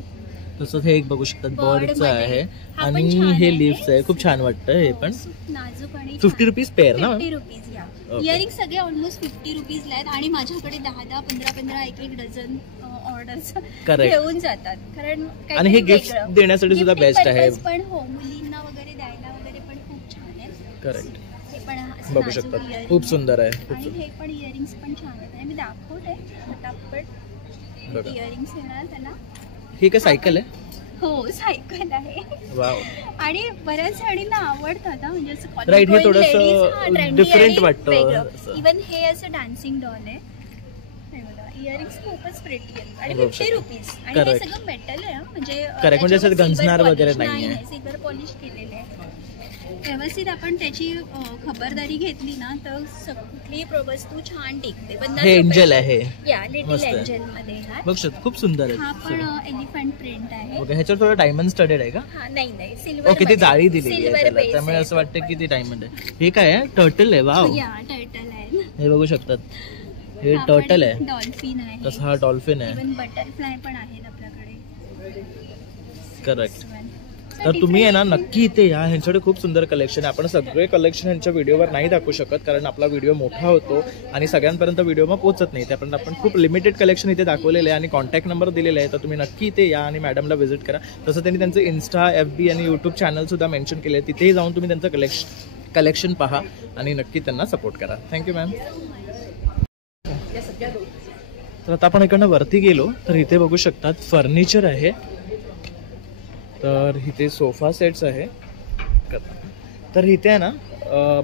तसंच हे एक बघू शकतात बर्डचं आहे आणि हे लीव्स आहे. खूप छान वाटतं. हे पण नाजूक आणि 50 रुपीज पेअर ना? 50 रुपीज. या इयरिंग सगळे ऑलमोस्ट 50 रुपीजला आहेत आणि माझ्याकडे 10-10, 15-15, एक डझन ऑर्डर्स घेऊन जातात. कारण आणि हे गिफ्ट देण्यासाठी सुद्धा बेस्ट आहे. पण हो, मुलींना वगैरे द्यायला वगैरे पण खूप छान आहे. करेक्ट. हे पण बघू शकतात खूप सुंदर आहे. आणि हे पण इयरिंग्स पण छान आहेत. मी दाखवते फटाफट. इयरिंग्स येणार त्याला. ही काय सायकल आहे? हो, सायकल आहे. वाव. आणि बऱ्याच जणींना आवडतात म्हणजे असं राईट. हे थोडंसं डिफरंट वाटतं. इवन हे असं डान्सिंग डॉल आहे. इयरिंग्स खूपच प्रिटी आहेत आणि 50 रुपीज. आणि हे सगळं मेटल आहे म्हणजे म्हणजे गंजणार वगैरे नाहीये. सिल्वर पॉलिश केलेले आहे. व्यवस्थित आपण त्याची खबरदारी घेतली ना तर कुठलीही वस्तू छान टिकते. हे एंजल आहे. या लिटिल एंजल मध्ये बघ खूप सुंदर आहे. हा पण एलिफंट प्रिंट आहे. ओके. ह्याच्यावर थोडा डायमंड स्टडेड आहे का? हा, नाही सिल्वर. ओके. ती जाळी दिलेली आहे त्याला त्यामुळे असं वाटतं की ती डायमंड आहे. हे काय आहे? टर्टल आहे. वाव. या टर्टल आहे. हे बघू शकतात. हे टर्टल आहे. डॉल्फिन आहे. तसं हा डॉल्फिन आहे. इवन बटरफ्लाय पण आहेत आपल्याकडे. करेक्ट. तर तुम्ही आहे ना नक्की इथे या. ह्यांच्याकडे खूप सुंदर कलेक्शन आहे. आपण सगळे कलेक्शन ह्यांच्या व्हिडिओवर नाही दाखवू शकत कारण आपला व्हिडिओ मोठा होतो आणि सगळ्यांपर्यंत व्हिडिओ मग पोहोचत नाही. त्यापर्यंत आपण खूप लिमिटेड कलेक्शन इथे दाखवलेले आहे आणि कॉन्टॅक्ट नंबर दिलेला आहे. तर तुम्ही नक्की इथे या आणि मॅडमला व्हिजिट करा. तसं त्यांनी त्यांचं इन्स्टा, FB आणि यूट्यूब चॅनल सुद्धा मेन्शन केले. तिथेही जाऊन तुम्ही त्यांचं कलेक्शन पहा आणि नक्की त्यांना सपोर्ट करा. Thank you ma'am. तर आता आपण इकडनं वरती गेलो तर इथे बघू शकतात फर्निचर आहे. तर इथे सोफा सेट्स आहे. तर इथे आहे ना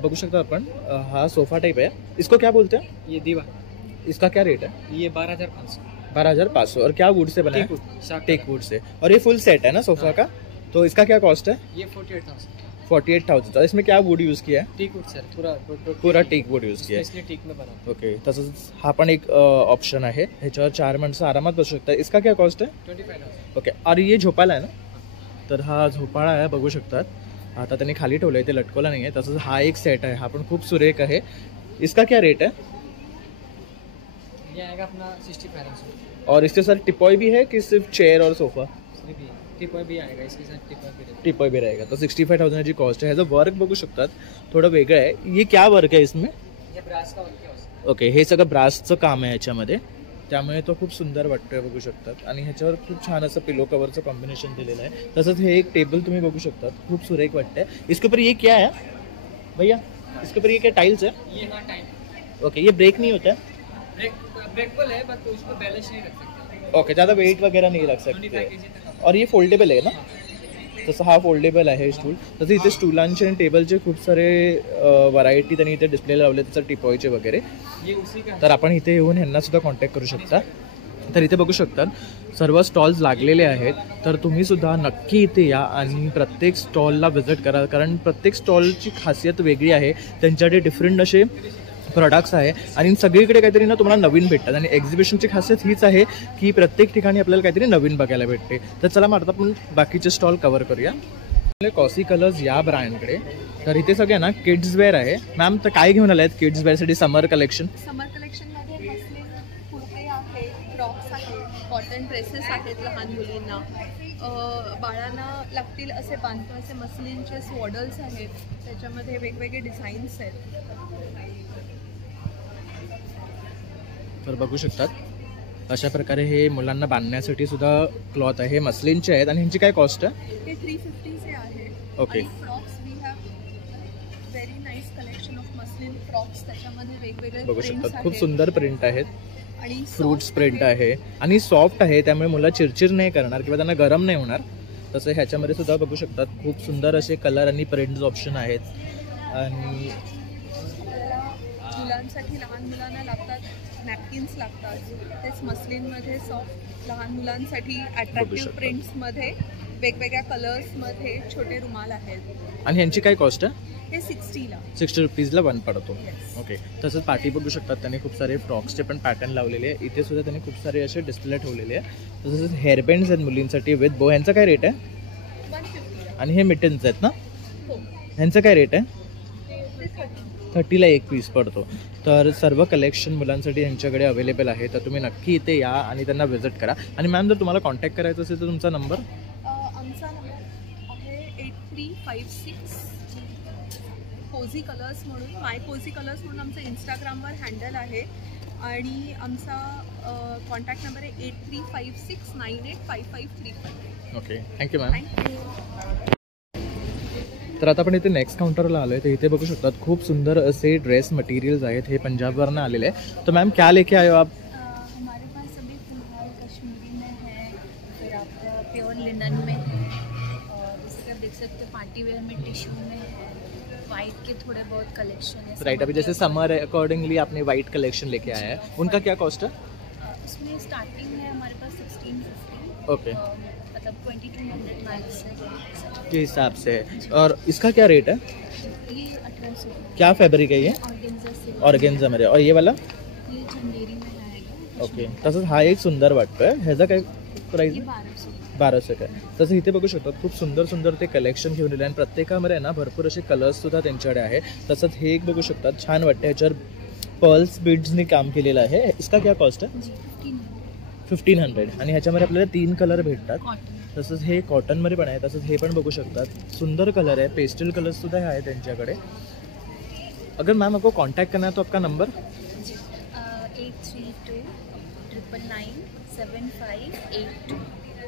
बघू शकता आपण हा सोफा टाइप है. इसको क्या बोलते हैं? ये दीवा. इसका क्या रेट है? ये 12,500. 12,500. और क्या वुड से बना है? टेक वुड से. और ये फुल सेट है ना सोफा का. तो इसका क्या कॉस्ट है? ये 48,000. 48,000. तो इसमें क्या वुड यूज किया है? Teak wood sir. पूरा टीक वुड यूज किया इसलिए टीक में बना. ओके. तसंच हा पण एक ऑप्शन आहे. ह्याच्यावर 4 माणसं आरामात बसू शकतात. इसका क्या कॉस्ट है? 25,000. ओके. और ये झोपाळा आहे ना. तर हा झोपाळा आहे बघू शकतात. आता त्यांनी खाली ठेवलं आहे, ते लटकवला नाही आहे. तसंच हा एक सेट आहे, हा पण खूप सुरेख आहे. इसका क्या रेट है? ये आएगा अपना 65,000. और इसके साथ टिपॉय भी है कि सिर्फ चेयर और सोफा? टिपॉय भी आएगा, इसके साथ टिपॉय भी रहेगा. तो 65,000 ची कॉस्ट आहे. ह्याचं वर्क बघू शकतात थोडं वेगळं आहे. ये क्या वर्क आहे इसमें? ये ब्रास का वर्क है. ओके. हे सगळं ब्रासचं काम आहे ह्याच्यामध्ये, त्यामुळे तो खूप सुंदर वाटतोय बघू शकतात. आणि ह्याच्यावर खूप छान असं पिलो कवरचं कॉम्बिनेशन दिलेलं आहे. तसंच हे एक टेबल तुम्ही बघू शकतात, खूप सुरेख वाटतंय. इसके ऊपर ये क्या है भैया? इसके ऊपर ये क्या टाइल्स है? ये हाँ टाइल. ओके. ये ब्रेक नहीं होता है? ब्रेकेबल है बट उसको बैलेंस नहीं रख सकते. ओके. ज़्यादा वेट वगैरह नहीं रख सकते. और ये फोल्डेबल आहे ना. तसं हा फोल्डेबल आहे स्टूल. तसं इथे स्टूलांचे आणि टेबलचे खूप सारे व्हरायटी त्यांनी इथे डिस्प्लेला लावले, त्याचं टिपॉयचे वगैरे. तर आपण इथे येऊन ह्यांना सुद्धा कॉन्टॅक्ट करू शकता. तर इथे बघू शकतात सर्व स्टॉल्स लागलेले आहेत. तर तुम्ही सुद्धा नक्की इथे या आणि प्रत्येक स्टॉलला व्हिजिट करा कारण प्रत्येक स्टॉलची खासियत वेगळी आहे. त्यांच्याकडे डिफरंट असे प्रोडक्ट्स आहे आणि सगळीकडे काहीतरी ना तुम्हाला नवीन भेटतात. आणि एक्झिबिशनची खासियत हीच आहे की प्रत्येक ठिकाणी आपल्याला काहीतरी नवीन बघायला भेटते. तर चला मग आता आपण बाकीचे स्टॉल कव्हर करूया. कॉसी कलर्स या ब्रँडकडे. तर इथे सगळे ना किड्स वेअर आहे. मॅम तर काय घेऊन आले आहेत किड्स वेअरसाठी समर कलेक्शन? समर कलेक्शनमध्ये मस्लिन कुर्ते आहेत, फ्रॉक्स आहेत, कॉटन ड्रेसेस आहेत लहान मुलींना, बाळांना लागतील असे बांधतो असे मस्लिनचे स्वॉडल्स आहेत. त्याच्यामध्ये वेगवेगळे डिझाईन्स आहेत. तर बघू शकतात अशा प्रकारे हे मुलांना बांधण्यासाठी सुद्धा क्लॉथ आहे. मस्लिनचे आहेत. आणि ह्यांची काय कॉस्ट आहे? ते 350 आहे. Okay. Frocks we have very nice collection of muslin frocks. त्याच्यामध्ये वेगवेगळे बघू शकतात खूप सुंदर प्रिंट आहेत. आणि फ्रूट्स प्रिंट आहे आणि सॉफ्ट आहे, त्यामुळे मुलं चिरचिर नाही करणार किंवा त्यांना गरम नाही होणार. तसं ह्याच्यामध्ये सुद्धा बघू शकतात खूप सुंदर असे कलर आणि प्रिंट्स ऑप्शन आहेत. आणि मुलांसाठी लहान मुलांना लागतात नॅपकिन्स लागतात. तेच मस्लिनमध्ये सॉफ्ट लहान मुलांसाठी अट्रॅक्टिव्ह प्रिंट्समध्ये वेगवेगळ्या कलर्समध्ये छोटे रुमाल आहेत. आणि ह्यांची काय कॉस्ट आहे? हे 60ला 60 रुपीजला 1 पडतो. ओके. तसंच पाठी बघू शकतात त्यांनी खूप सारे फ्रॉक्सचे पण पॅटर्न लावलेले आहे. इथे सुद्धा त्यांनी खूप सारे असे डिस्प्ले ठेवलेले आहे. तसंच हेअरबँड्स आहेत मुलींसाठी विथ बो. ह्यांचा काय रेट आहे? 150. आणि हे मिटन्स आहेत ना, हो. ह्यांचं काय रेट आहे? ते 30ला 1 पीस पडतो. तर सर्व कलेक्शन मुलांसाठी यांच्याकडे अवेलेबल आहे. तर तुम्ही नक्की इथे या आणि त्यांना व्हिजिट करा. आणि मॅम जर तुम्हाला कॉन्टॅक्ट करायचं असेल तर तुमचा नंबर? आमचा नंबर आहे 8356 कोझी कलर्स म्हणून. माय कोझी कलर्स म्हणून आमचं इंस्टाग्रामवर हँडल आहे. आणि आमचा कॉन्टॅक्ट नंबर आहे 8356985535. ओके. Thank you ma'am. थँक्यू. तर आता आपण इथे नेक्स्ट काउंटरला आलो आहे. तर इथे बघू शकतात खूप सुंदर असे ड्रेस मटेरियल्स आहेत. हे पंजाबवरनं आलेले आहे. तर मॅम क्या लेके आए हो आप? हमारे पास सभी फिलहाल कश्मीरी में है, फिर आपका प्योर लिनन में है, और इसके आप देख सकते हो पार्टी वेयर में टिश्यू में है, वाइट के थोड़े बहुत कलेक्शन है. राइट. अभी जैसे समर अकॉर्डिंगली आपने वाइट कलेक्शन लेके आया है, उनका क्या कॉस्ट है? उसमें स्टार्टिंग है हमारे पास 1650. ओके. मतलब 2200 मैक्स के हिसाब से. और इसका क्या रेट है? ये 1800. क्या फैब्रिक है ये? ऑर्गेन्झा मध्ये. और ये वाला? ये चंदेरी में आएगा. ओके. तसंच हा एक सुंदर वाटतोय. ह्याचा काय प्राइस? 1200 काय. तसं इथे बघू शकतात खूप सुंदर सुंदर ते कलेक्शन घेऊन दिले आणि प्रत्येकामध्ये ना भरपूर असे कलर्स सुद्धा त्यांच्याकडे आहे. तसंच हे एक बघू शकतात छान वाटतं. ह्याच्यावर पर्ल्स बीड्सनी काम केलेलं आहे. इसका क्या कॉस्ट है? 1500. आणि ह्याच्यामध्ये आपल्याला 3 कलर भेटतात. तसंच हे कॉटनमध्ये पण आहे, तसंच हे पण बघू शकतात. सुंदर कलर है, पेस्टल कलर सुद्धा आहे त्यांच्याकडे. अगर मैम आपको कांटेक्ट करना है तो आपका नंबर 83299758।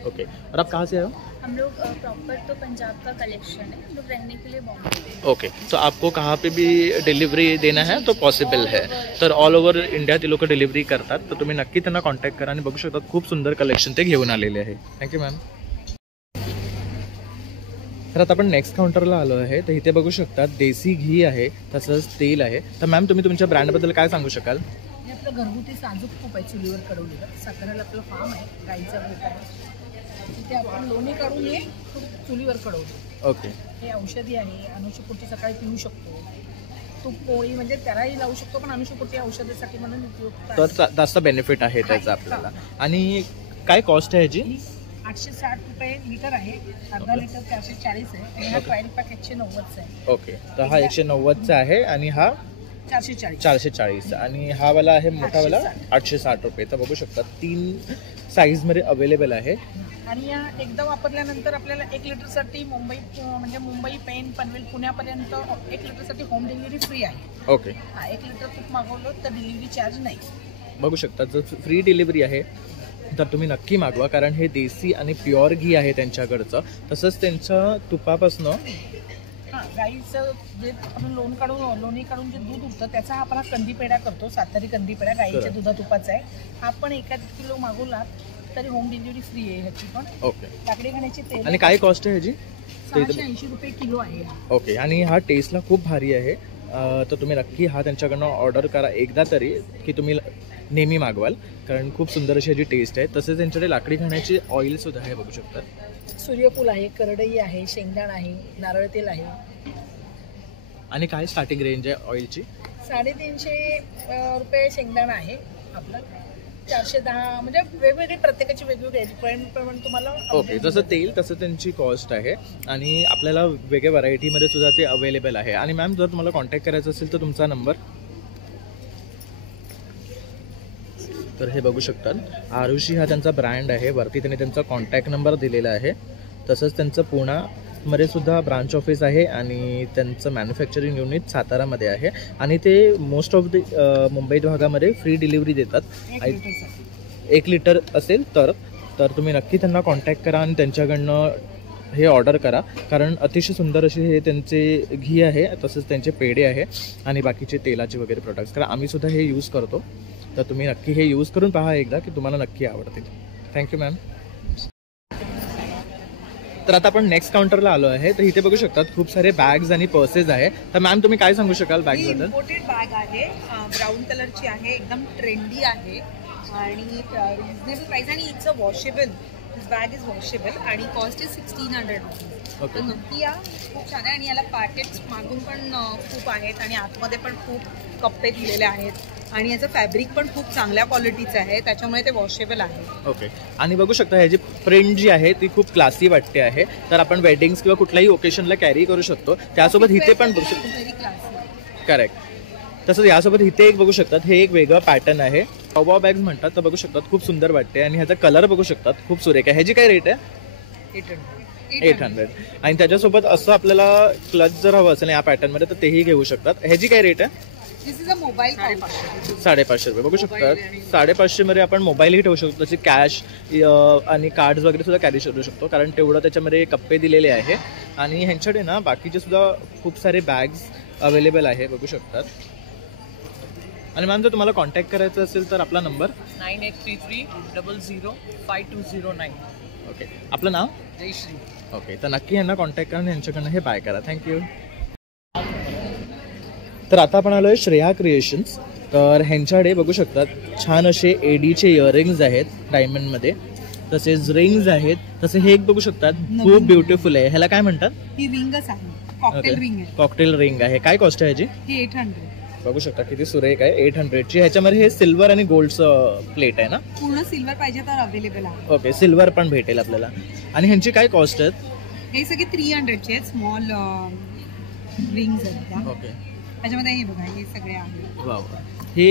ओके. और आप कहाँ से आए हो? हम लोग प्रॉपर तो पंजाब का कलेक्शन है, हम लोग रहने के लिए बॉम्बे। ओके. तो आपको कहाँ पे भी डिलिव्हरी देना है तो पॉसिबल है. तर ऑल ओव्हर इंडिया ते लोक डिलिव्हरी करतात. तर तुम्ही नक्की त्यांना कॉन्टॅक्ट करा आणि बघू शकता खूप सुंदर कलेक्शन ते घेऊन आलेले आहे. Thank you ma'am. तर आता आपण नेक्स्ट काउंटरला आलो आहे. तर इथे बघू शकता देसी घी आहे, तसंच तेल आहे. तर मॅम तुम्ही तुमच्या ब्रँडबद्दल काय सांगू शकाल? हे आपलं घरगुती साजूक तूप आहे, चुलीवर कडवलेलं. साताऱ्याला आपलं फार्म आहे, गाईचा गोठा आहे. तिथे आपण लोणी काढून हे तूप चुलीवर कडवलं. ओके. हे औषधी आहे, अनुषपोटी सकाळी पिऊ शकतो. तूप पोळी म्हणजे त्यालाही लावू शकतो, पण अनुषपोटी औषधासाठी म्हणून उपयुक्त आहे. तर जास्त बेनिफिट आहे त्याचा आपल्याला. आणि काय कॉस्ट आहे ह्याची? 860 रुपये लिटर आहे, अर्धा लिटर 440 आहे आणि हा ट्रायल पॅक 190 आहे. ओके. तर हा 190चा आहे आणि हा 440 आणि हा वाला आहे मोठावाला 860 रुपये. तर बघू शकता 3 साईजमध्ये अवेलेबल आहे. आणि या एकदा वापरल्यानंतर आपल्याला 1 लिटरसाठी मुंबई पेन पनवेल पुण्यापर्यंत 1 लिटरसाठी होम डिलिव्हरी फ्री आहे. ओके. 1 लिटर तूप मागवलं तर डिलिव्हरी चार्ज नाही. बघू शकता जर फ्री डिलिव्हरी आहे तर तुम्ही नक्की मागवा, कारण हे देसी आणि प्युअर घी आहे त्यांच्याकडचं. तसंच त्यांच्या तुपापासनं गाईचं जे आपण लोणी काढून जे दूध उठतं त्याचा आपण हा कंदी पेढा करतो. सातारी कंदी पेढा गाईच्या दुधातुपाचा आहे. हा पण 1 किलो मागवला तरी होम डिलिव्हरी फ्री आहे ह्याची पण. ओके. लाकडी घाण्याची तेल. आणि काय कॉस्ट आहे ह्याची? 680 रुपये किलो आहे. ओके. आणि हा टेस्टला खूप भारी आहे. तर तुम्ही नक्की हा त्यांच्याकडनं ऑर्डर करा एकदा तरी, की तुम्ही नेहमी मागवाल, कारण खूप सुंदर अशी ह्याची टेस्ट आहे. तसेच त्यांच्याकडे लाकडी घाण्याची ऑइल सुद्धा आहे, बघू शकता. सूर्यफूल आहे, करडई आहे, शेंगदाणा आहे, नारळ तेल आहे. आणि काय स्टार्टिंग रेंज आहे ऑइलची? 350 रुपये शेंगदाणा आहे आपलं. 410 म्हणजे वेगवेगळी प्रत्येकाची वेगवेगळी पण तुम्हाला. ओके. जसं तेल तसं त्यांची कॉस्ट आहे आणि आपल्याला वेगळ्या व्हरायटीमध्ये सुद्धा ते अवेलेबल आहे. आणि मॅम जर तुम्हाला कॉन्टॅक्ट करायचं असेल तर तुमचा नंबर. तर हे बघू शकतात आरुषी हा त्यांचा ब्रँड आहे. वरती त्यांनी त्यांचा कॉन्टॅक्ट नंबर दिलेला आहे. तसंच त्यांचं पुण्यामध्ये सुद्धा ब्रांच ऑफिस आहे आणि त्यांचं मॅन्युफॅक्चरिंग युनिट सातारामध्ये आहे. आणि ते मोस्ट ऑफ द मुंबई भागामध्ये फ्री डिलिव्हरी देतात. 1 लिटर असेल तर तुम्ही नक्की त्यांना कॉन्टॅक्ट करा आणि त्यांच्याकडनं हे ऑर्डर करा, कारण अतिशय सुंदर असे हे त्यांचे घी आहे, तसंच त्यांचे पेढे आहे आणि बाकीचे तेलाचे वगैरे प्रोडक्ट्स. कारण आम्ही सुद्धा हे यूज करतो. तर तुम्ही नक्की हे यूज करून पहा एकदा, की तुम्हाला नक्की आवडतील. Thank you ma'am. तर आता आपण नेक्स्ट काउंटरला आलो आहे. तर इथे बघू शकतात खूप सारे बॅग्स आणि पर्सेस आहे. तर मॅम तुम्ही काय सांगू शकाल बॅगबद्दल? इम्पोर्टेड बॅग आहे, ब्राऊन कलरची आहे, एकदम ट्रेंडी आहे आणि रिजनेबल प्राइस आणि it's a washable. This bag is washable आणि कॉस्ट इज 1600 रुपीज. तर नक्की या, खूप छान आहे. आणि याला पॅकेट्स मागून पण खूप आहेत आणि आतमध्ये पण खूप कप्पे दिलेले आहेत आणि याचं फॅब्रिक पण खूप चांगल्या क्वालिटीचं आहे, त्याच्यामुळे ते वॉशेबल आहे. ओके. आणि बघू शकता ह्याची प्रिंट जी आहे ती खूप क्लासी वाटते आहे. तर आपण वेडिंग्स किंवा कुठल्याही ओकेशनला कॅरी करू शकतो. त्यासोबत इथे पण बघू शकतो. करेक्ट. तसंच यासोबत इथे एक बघू शकतात, हे एक वेगळं पॅटर्न आहे, कॉबॉ बॅग्स म्हणतात. तर बघू शकतात खूप सुंदर वाटते आणि ह्याचा कलर बघू शकतात खूप सुरेख आहे. ह्याची काय रेट आहे? 800. आणि त्याच्यासोबत असं आपल्याला क्लच जर हवं असेल या पॅटर्नमध्ये तर तेही घेऊ शकतात. ह्याची काय रेट आहे? दिस इज अ मोबाईल. 550 रुपये. बघू शकतात 550 मध्ये आपण मोबाईलही ठेवू शकतो, तसे कॅश आणि कार्ड्स वगैरे सुद्धा कॅरी करू शकतो, कारण तेवढं त्याच्यामध्ये कप्पे दिलेले आहे. आणि ह्यांच्याकडे ना बाकीचे सुद्धा खूप सारे बॅग्स अवेलेबल आहे, बघू शकतात. आणि मॅम जर तुम्हाला कॉन्टॅक्ट करायचं असेल तर आपला नंबर 9833005209. ओके. आपलं नाव? जयश्री. ओके. तर नक्की यांना कॉन्टॅक्ट करा आणि यांच्याकडनं हे बाय करा. थँक्यू. तर आता आपण आलो आहे श्रेया क्रिएशन्स. तर ह्यांच्याकडे बघू शकतात छान असे एडीचे इयरिंग्ज आहेत डायमंडमध्ये, तसेच रिंग्स आहेत. तसे हे एक बघू शकतात खूप ब्युटिफुल आहे. ह्याला काय म्हणतात? ही रिंगच आहे, कॉकटेल रिंग आहे. कॉकटेल रिंग आहे. काय कॉस्ट आहे ह्याची? ही 800. बघू शकता किती सुरेख आहे, 800ची. ह्याच्यामध्ये हे सिल्वर आणि गोल्डचं प्लेट आहे ना? पूर्ण सिल्वर पाहिजे तर अवेलेबल आहे. ओके. सिल्वर पण भेटेल आपल्याला. आणि ह्यांची काय कॉस्ट आहेत? हे सगळे 300चे आहेत, स्मॉल रिंग्स आहेत. ओके. त्याच्यामध्ये हे बघा, हे सगळे आहेत. वा. हे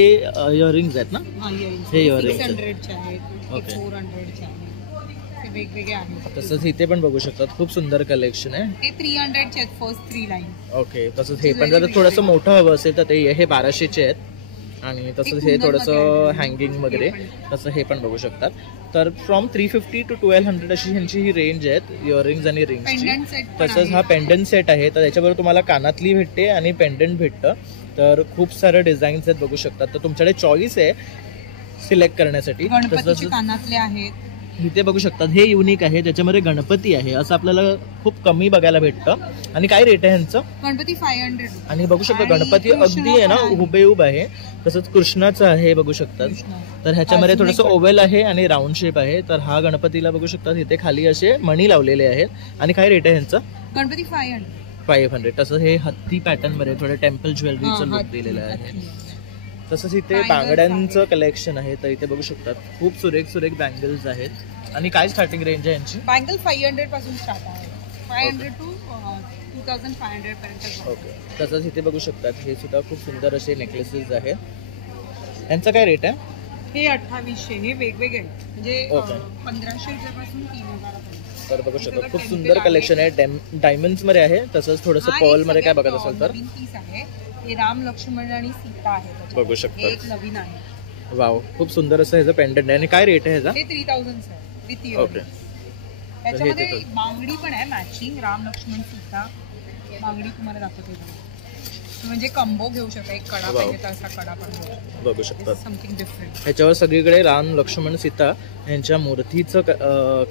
इयरिंग्स आहेत ना? हा, हे इयरिंग्स 600चे आहेत, ओके. 400चे आहेत. हे वेगवेगळे आहेत. तसंच इथे पण बघू शकतात खूप सुंदर कलेक्शन आहे. हे 300 चे आहेत फर्स्ट 3 लाईन. ओके. तसंच हे पण जर थोडंसं मोठं हवं असेल तर ते हे 1200 चे आहेत. आणि तसंच हे थोडंसं हँगिंग वगैरे तसं हे पण बघू शकतात. तर फ्रॉम 350 to 1200 अशी ह्यांची ही रेंज आहेत इयरिंग्स आणि रिंग्सची. तसंच हा पेंडंट सेट आहे, तर त्याच्याबरोबर तुम्हाला कानातली भेटते आणि पेंडंट भेटतं. तर खूप सारे डिझाईन्स आहेत बघू शकतात. तर तुमच्याकडे चॉईस आहे सिलेक्ट करण्यासाठी. गणपतीचे कानातले आहेत. इथे बघू शकतात हे युनिक आहे, त्याच्यामध्ये गणपती आहे असं आपल्याला खूप कमी बघायला भेटतं. आणि काय रेट आहे ह्यांचं? गणपती 500. आणि बघू शकता गणपती अगदी आहे ना हुबेहूब आहे. तसंच कृष्णाचं आहे बघू शकतात. तर ह्याच्यामध्ये थोडंसं ओव्हल आहे आणि राऊंड शेप आहे. तर हा गणपतीला बघू शकतात इथे खाली असे मणी लावलेले आहेत. आणि काय रेट आहे ह्यांचं? गणपती 500. 500. तसं हे हत्ती पॅटर्न मध्ये थोडं टेम्पल ज्वेलरीचं लुक दिलेलं आहे. तसंच इथे बांगड्यांचं कलेक्शन आहे. तर इथे बघू शकतात खूप सुरेख सुरेख बँगल्स आहेत. आणि काय स्टार्टिंग रेंज आहे यांची? बँगल 500 पासून स्टार्ट आहे. 500 to 2500 पर्यंत. ओके. तसंच इथे बघू शकतात हे सुद्धा खूप सुंदर असे नेकलेसेस आहेत. यांचा काय रेट आहे? हे 2800. हे वेगवेगळे म्हणजे 1500 रुपयापासून 3000 पर्यंत. तर बघू शकतात खूप सुंदर कलेक्शन आहे. डायमंड्स मध्ये आहे. तसंच थोडंसं पर्ल मध्ये काय बघत असाल तर पीस आहे. हे राम लक्ष्मण आणि सीता आहे. बघू शकतात. एक नवीन आहे. वाव खूप सुंदर असं ह्याचं पेंडंट आहे. आणि काय रेट आहे ह्याचा? हे 3000 आहे. ओके. त्याच्यामध्ये बांगडी पण आहे मॅचिंग. राम लक्ष्मण सीता बांगडी तुम्हाला दाखवते. म्हणजे कंबो घेऊ शकता. एक कडा पाहिजे तर असा कडा पण बघू शकतात. Something different. ह्याच्यावर सगळीकडे राम लक्ष्मण सीता यांच्या मूर्तीचं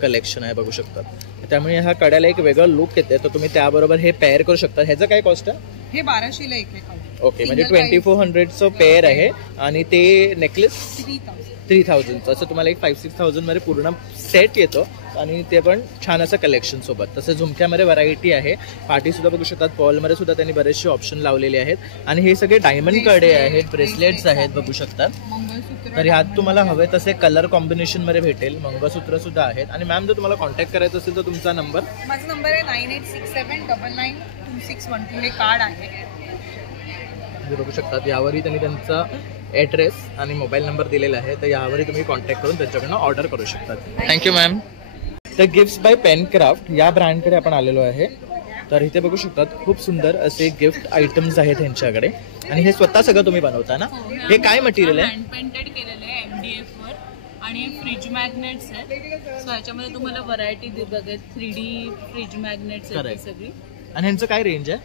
कलेक्शन आहे बघू शकतात. त्यामुळे ह्या कड्याला एक वेगळं लुक येते. तर तुम्ही त्याबरोबर हे पेअर करू शकता. ह्याचं काय कॉस्ट आहे? हे 1200 ला एक आहे. ओके. म्हणजे 2400चं पेअर आहे. आणि ते नेकलेस 3000चं. असं तुम्हाला एक 5-6,000 मध्ये पूर्ण सेट येतो. आणि ते पण छान असं कलेक्शन सोबत. तसं झुमक्यामध्ये व्हरायटी आहे. पार्टी सुद्धा बघू शकतात. पर्लमध्ये सुद्धा त्यांनी बरेचसे ऑप्शन लावलेले आहेत. आणि हे सगळे डायमंड कडे आहेत, ब्रेसलेट्स आहेत बघू शकतात. तर ह्यात तुम्हाला हवे तसे कलर कॉम्बिनेशन मध्ये भेटेल. मंगळसूत्र सुद्धा आहेत. आणि मॅम जर तुम्हाला कॉन्टॅक्ट करायचं असेल तर तुमचा नंबर? माझा नंबर आहे 9867992612. हे कार्ड आहे. बघू शकतात यावरही त्यांनी त्यांचा ॲड्रेस आणि मोबाईल नंबर दिलेला आहे. तर यावरही तुम्ही कॉन्टॅक्ट करून त्यांच्याकडनं ऑर्डर करू शकतात. Thank you ma'am. तर गिफ्ट्स बाय पेनक्राफ्ट या ब्रँडकडे आपण आलेलो आहे. तर इथे बघू शकतात खूप सुंदर असे गिफ्ट आयटम्स आहेत त्यांच्याकडे. आणि हे स्वतः सगळं तुम्ही बनवता ना? हे काय मटेरियल आहे? हँड पेंटेड केलेलं आहे MDF वर. आणि फ्रीज मॅग्नेट्स आहेत. सो ह्याच्यामध्ये तुम्हाला व्हरायटी बघेल. 3D फ्रीज मॅग्नेट्स आहेत सगळी. आणि ह्यांचं काय रेंज आहे?